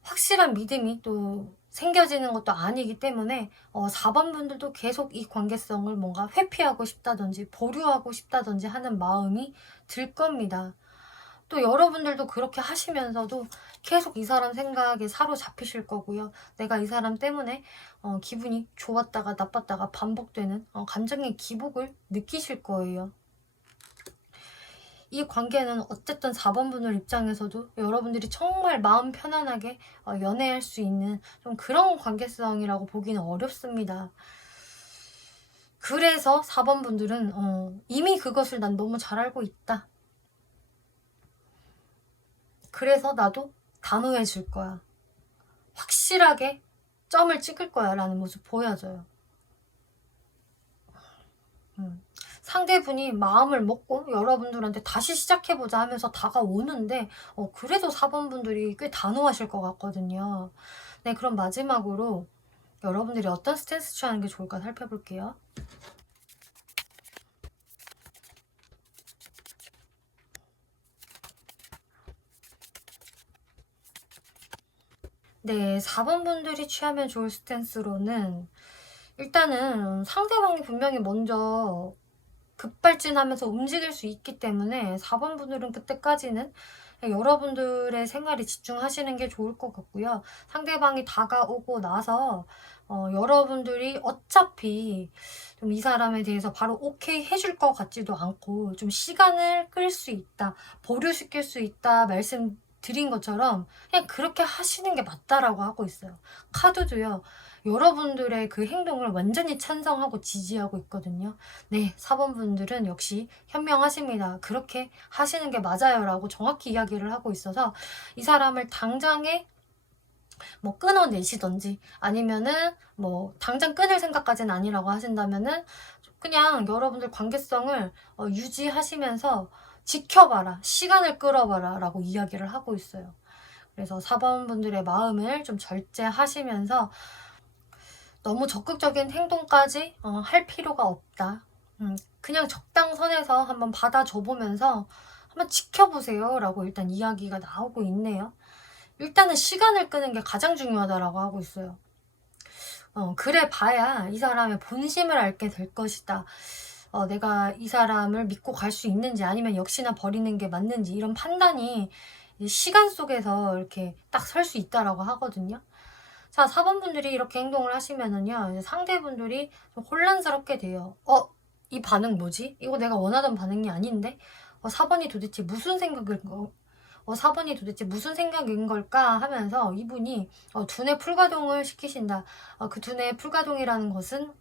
확실한 믿음이 또 생겨지는 것도 아니기 때문에 4번 분들도 계속 이 관계성을 뭔가 회피하고 싶다든지 보류하고 싶다든지 하는 마음이 들 겁니다. 또 여러분들도 그렇게 하시면서도 계속 이 사람 생각에 사로잡히실 거고요. 내가 이 사람 때문에 기분이 좋았다가 나빴다가 반복되는 감정의 기복을 느끼실 거예요. 이 관계는 어쨌든 4번 분들 입장에서도 여러분들이 정말 마음 편안하게 연애할 수 있는 좀 그런 관계성이라고 보기는 어렵습니다. 그래서 4번 분들은 이미 그것을 난 너무 잘 알고 있다. 그래서 나도 단호해질 거야. 확실하게 점을 찍을 거야 라는 모습 보여줘요. 상대분이 마음을 먹고 여러분들한테 다시 시작해보자 하면서 다가오는데 그래도 4번 분들이 꽤 단호하실 것 같거든요. 네, 그럼 마지막으로 여러분들이 어떤 스탠스 취하는 게 좋을까 살펴볼게요. 네, 4번 분들이 취하면 좋을 스탠스로는 일단은 상대방이 분명히 먼저 급발진하면서 움직일 수 있기 때문에 4번 분들은 그때까지는 여러분들의 생활에 집중하시는 게 좋을 것 같고요. 상대방이 다가오고 나서 여러분들이 어차피 좀 이 사람에 대해서 바로 오케이 해줄 것 같지도 않고 좀 시간을 끌 수 있다, 보류시킬 수 있다 말씀드린 것처럼 그냥 그렇게 하시는 게 맞다라고 하고 있어요. 카드도요. 여러분들의 그 행동을 완전히 찬성하고 지지하고 있거든요. 네, 4번 분들은 역시 현명하십니다. 그렇게 하시는 게 맞아요 라고 정확히 이야기를 하고 있어서 이 사람을 당장에 뭐 끊어내시던지 아니면은 뭐 당장 끊을 생각까지는 아니라고 하신다면은 그냥 여러분들 관계성을 유지하시면서 지켜봐라, 시간을 끌어봐라 라고 이야기를 하고 있어요. 그래서 4번 분들의 마음을 좀 절제하시면서 너무 적극적인 행동까지 할 필요가 없다. 그냥 적당선에서 한번 받아줘 보면서 한번 지켜보세요 라고 일단 이야기가 나오고 있네요. 일단은 시간을 끄는 게 가장 중요하다라고 하고 있어요. 그래 봐야 이 사람의 본심을 알게 될 것이다. 내가 이 사람을 믿고 갈 수 있는지 아니면 역시나 버리는 게 맞는지 이런 판단이 시간 속에서 이렇게 딱 설 수 있다라고 하거든요. 자, 4번 분들이 이렇게 행동을 하시면은요, 이제 상대분들이 좀 혼란스럽게 돼요. 이 반응 뭐지? 이거 내가 원하던 반응이 아닌데? 4번이 도대체 무슨 생각인 거? 4번이 도대체 무슨 생각인 걸까 하면서 이분이 두뇌 풀가동을 시키신다. 그 두뇌 풀가동이라는 것은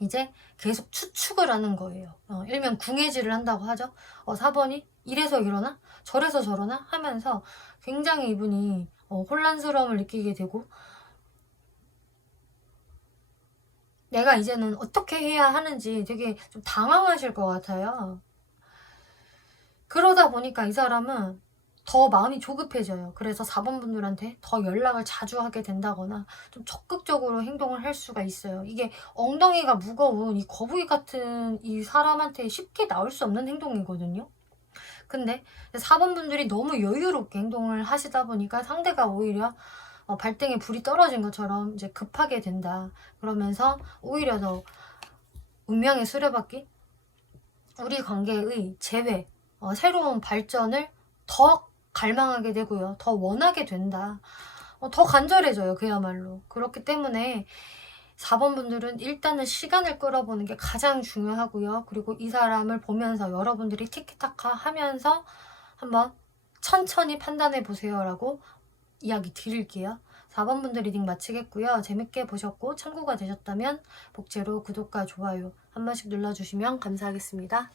이제 계속 추측을 하는 거예요. 일명 궁예질을 한다고 하죠. 4번이 이래서 이러나? 저래서 저러나? 하면서 굉장히 이분이 혼란스러움을 느끼게 되고 내가 이제는 어떻게 해야 하는지 되게 좀 당황하실 것 같아요. 그러다 보니까 이 사람은 더 마음이 조급해져요. 그래서 4번 분들한테 더 연락을 자주 하게 된다거나 좀 적극적으로 행동을 할 수가 있어요. 이게 엉덩이가 무거운 이 거북이 같은 이 사람한테 쉽게 나올 수 없는 행동이거든요. 근데 4번 분들이 너무 여유롭게 행동을 하시다 보니까 상대가 오히려 발등에 불이 떨어진 것처럼 이제 급하게 된다. 그러면서 오히려 더 운명의 수레바퀴, 우리 관계의 재회, 새로운 발전을 더 갈망하게 되고요. 더 원하게 된다. 더 간절해져요. 그야말로. 그렇기 때문에 4번 분들은 일단은 시간을 끌어보는 게 가장 중요하고요. 그리고 이 사람을 보면서 여러분들이 티키타카 하면서 한번 천천히 판단해 보세요 라고 이야기 드릴게요. 4번 분들 리딩 마치겠고요. 재밌게 보셨고 참고가 되셨다면 복제로 구독과 좋아요 한 번씩 눌러주시면 감사하겠습니다.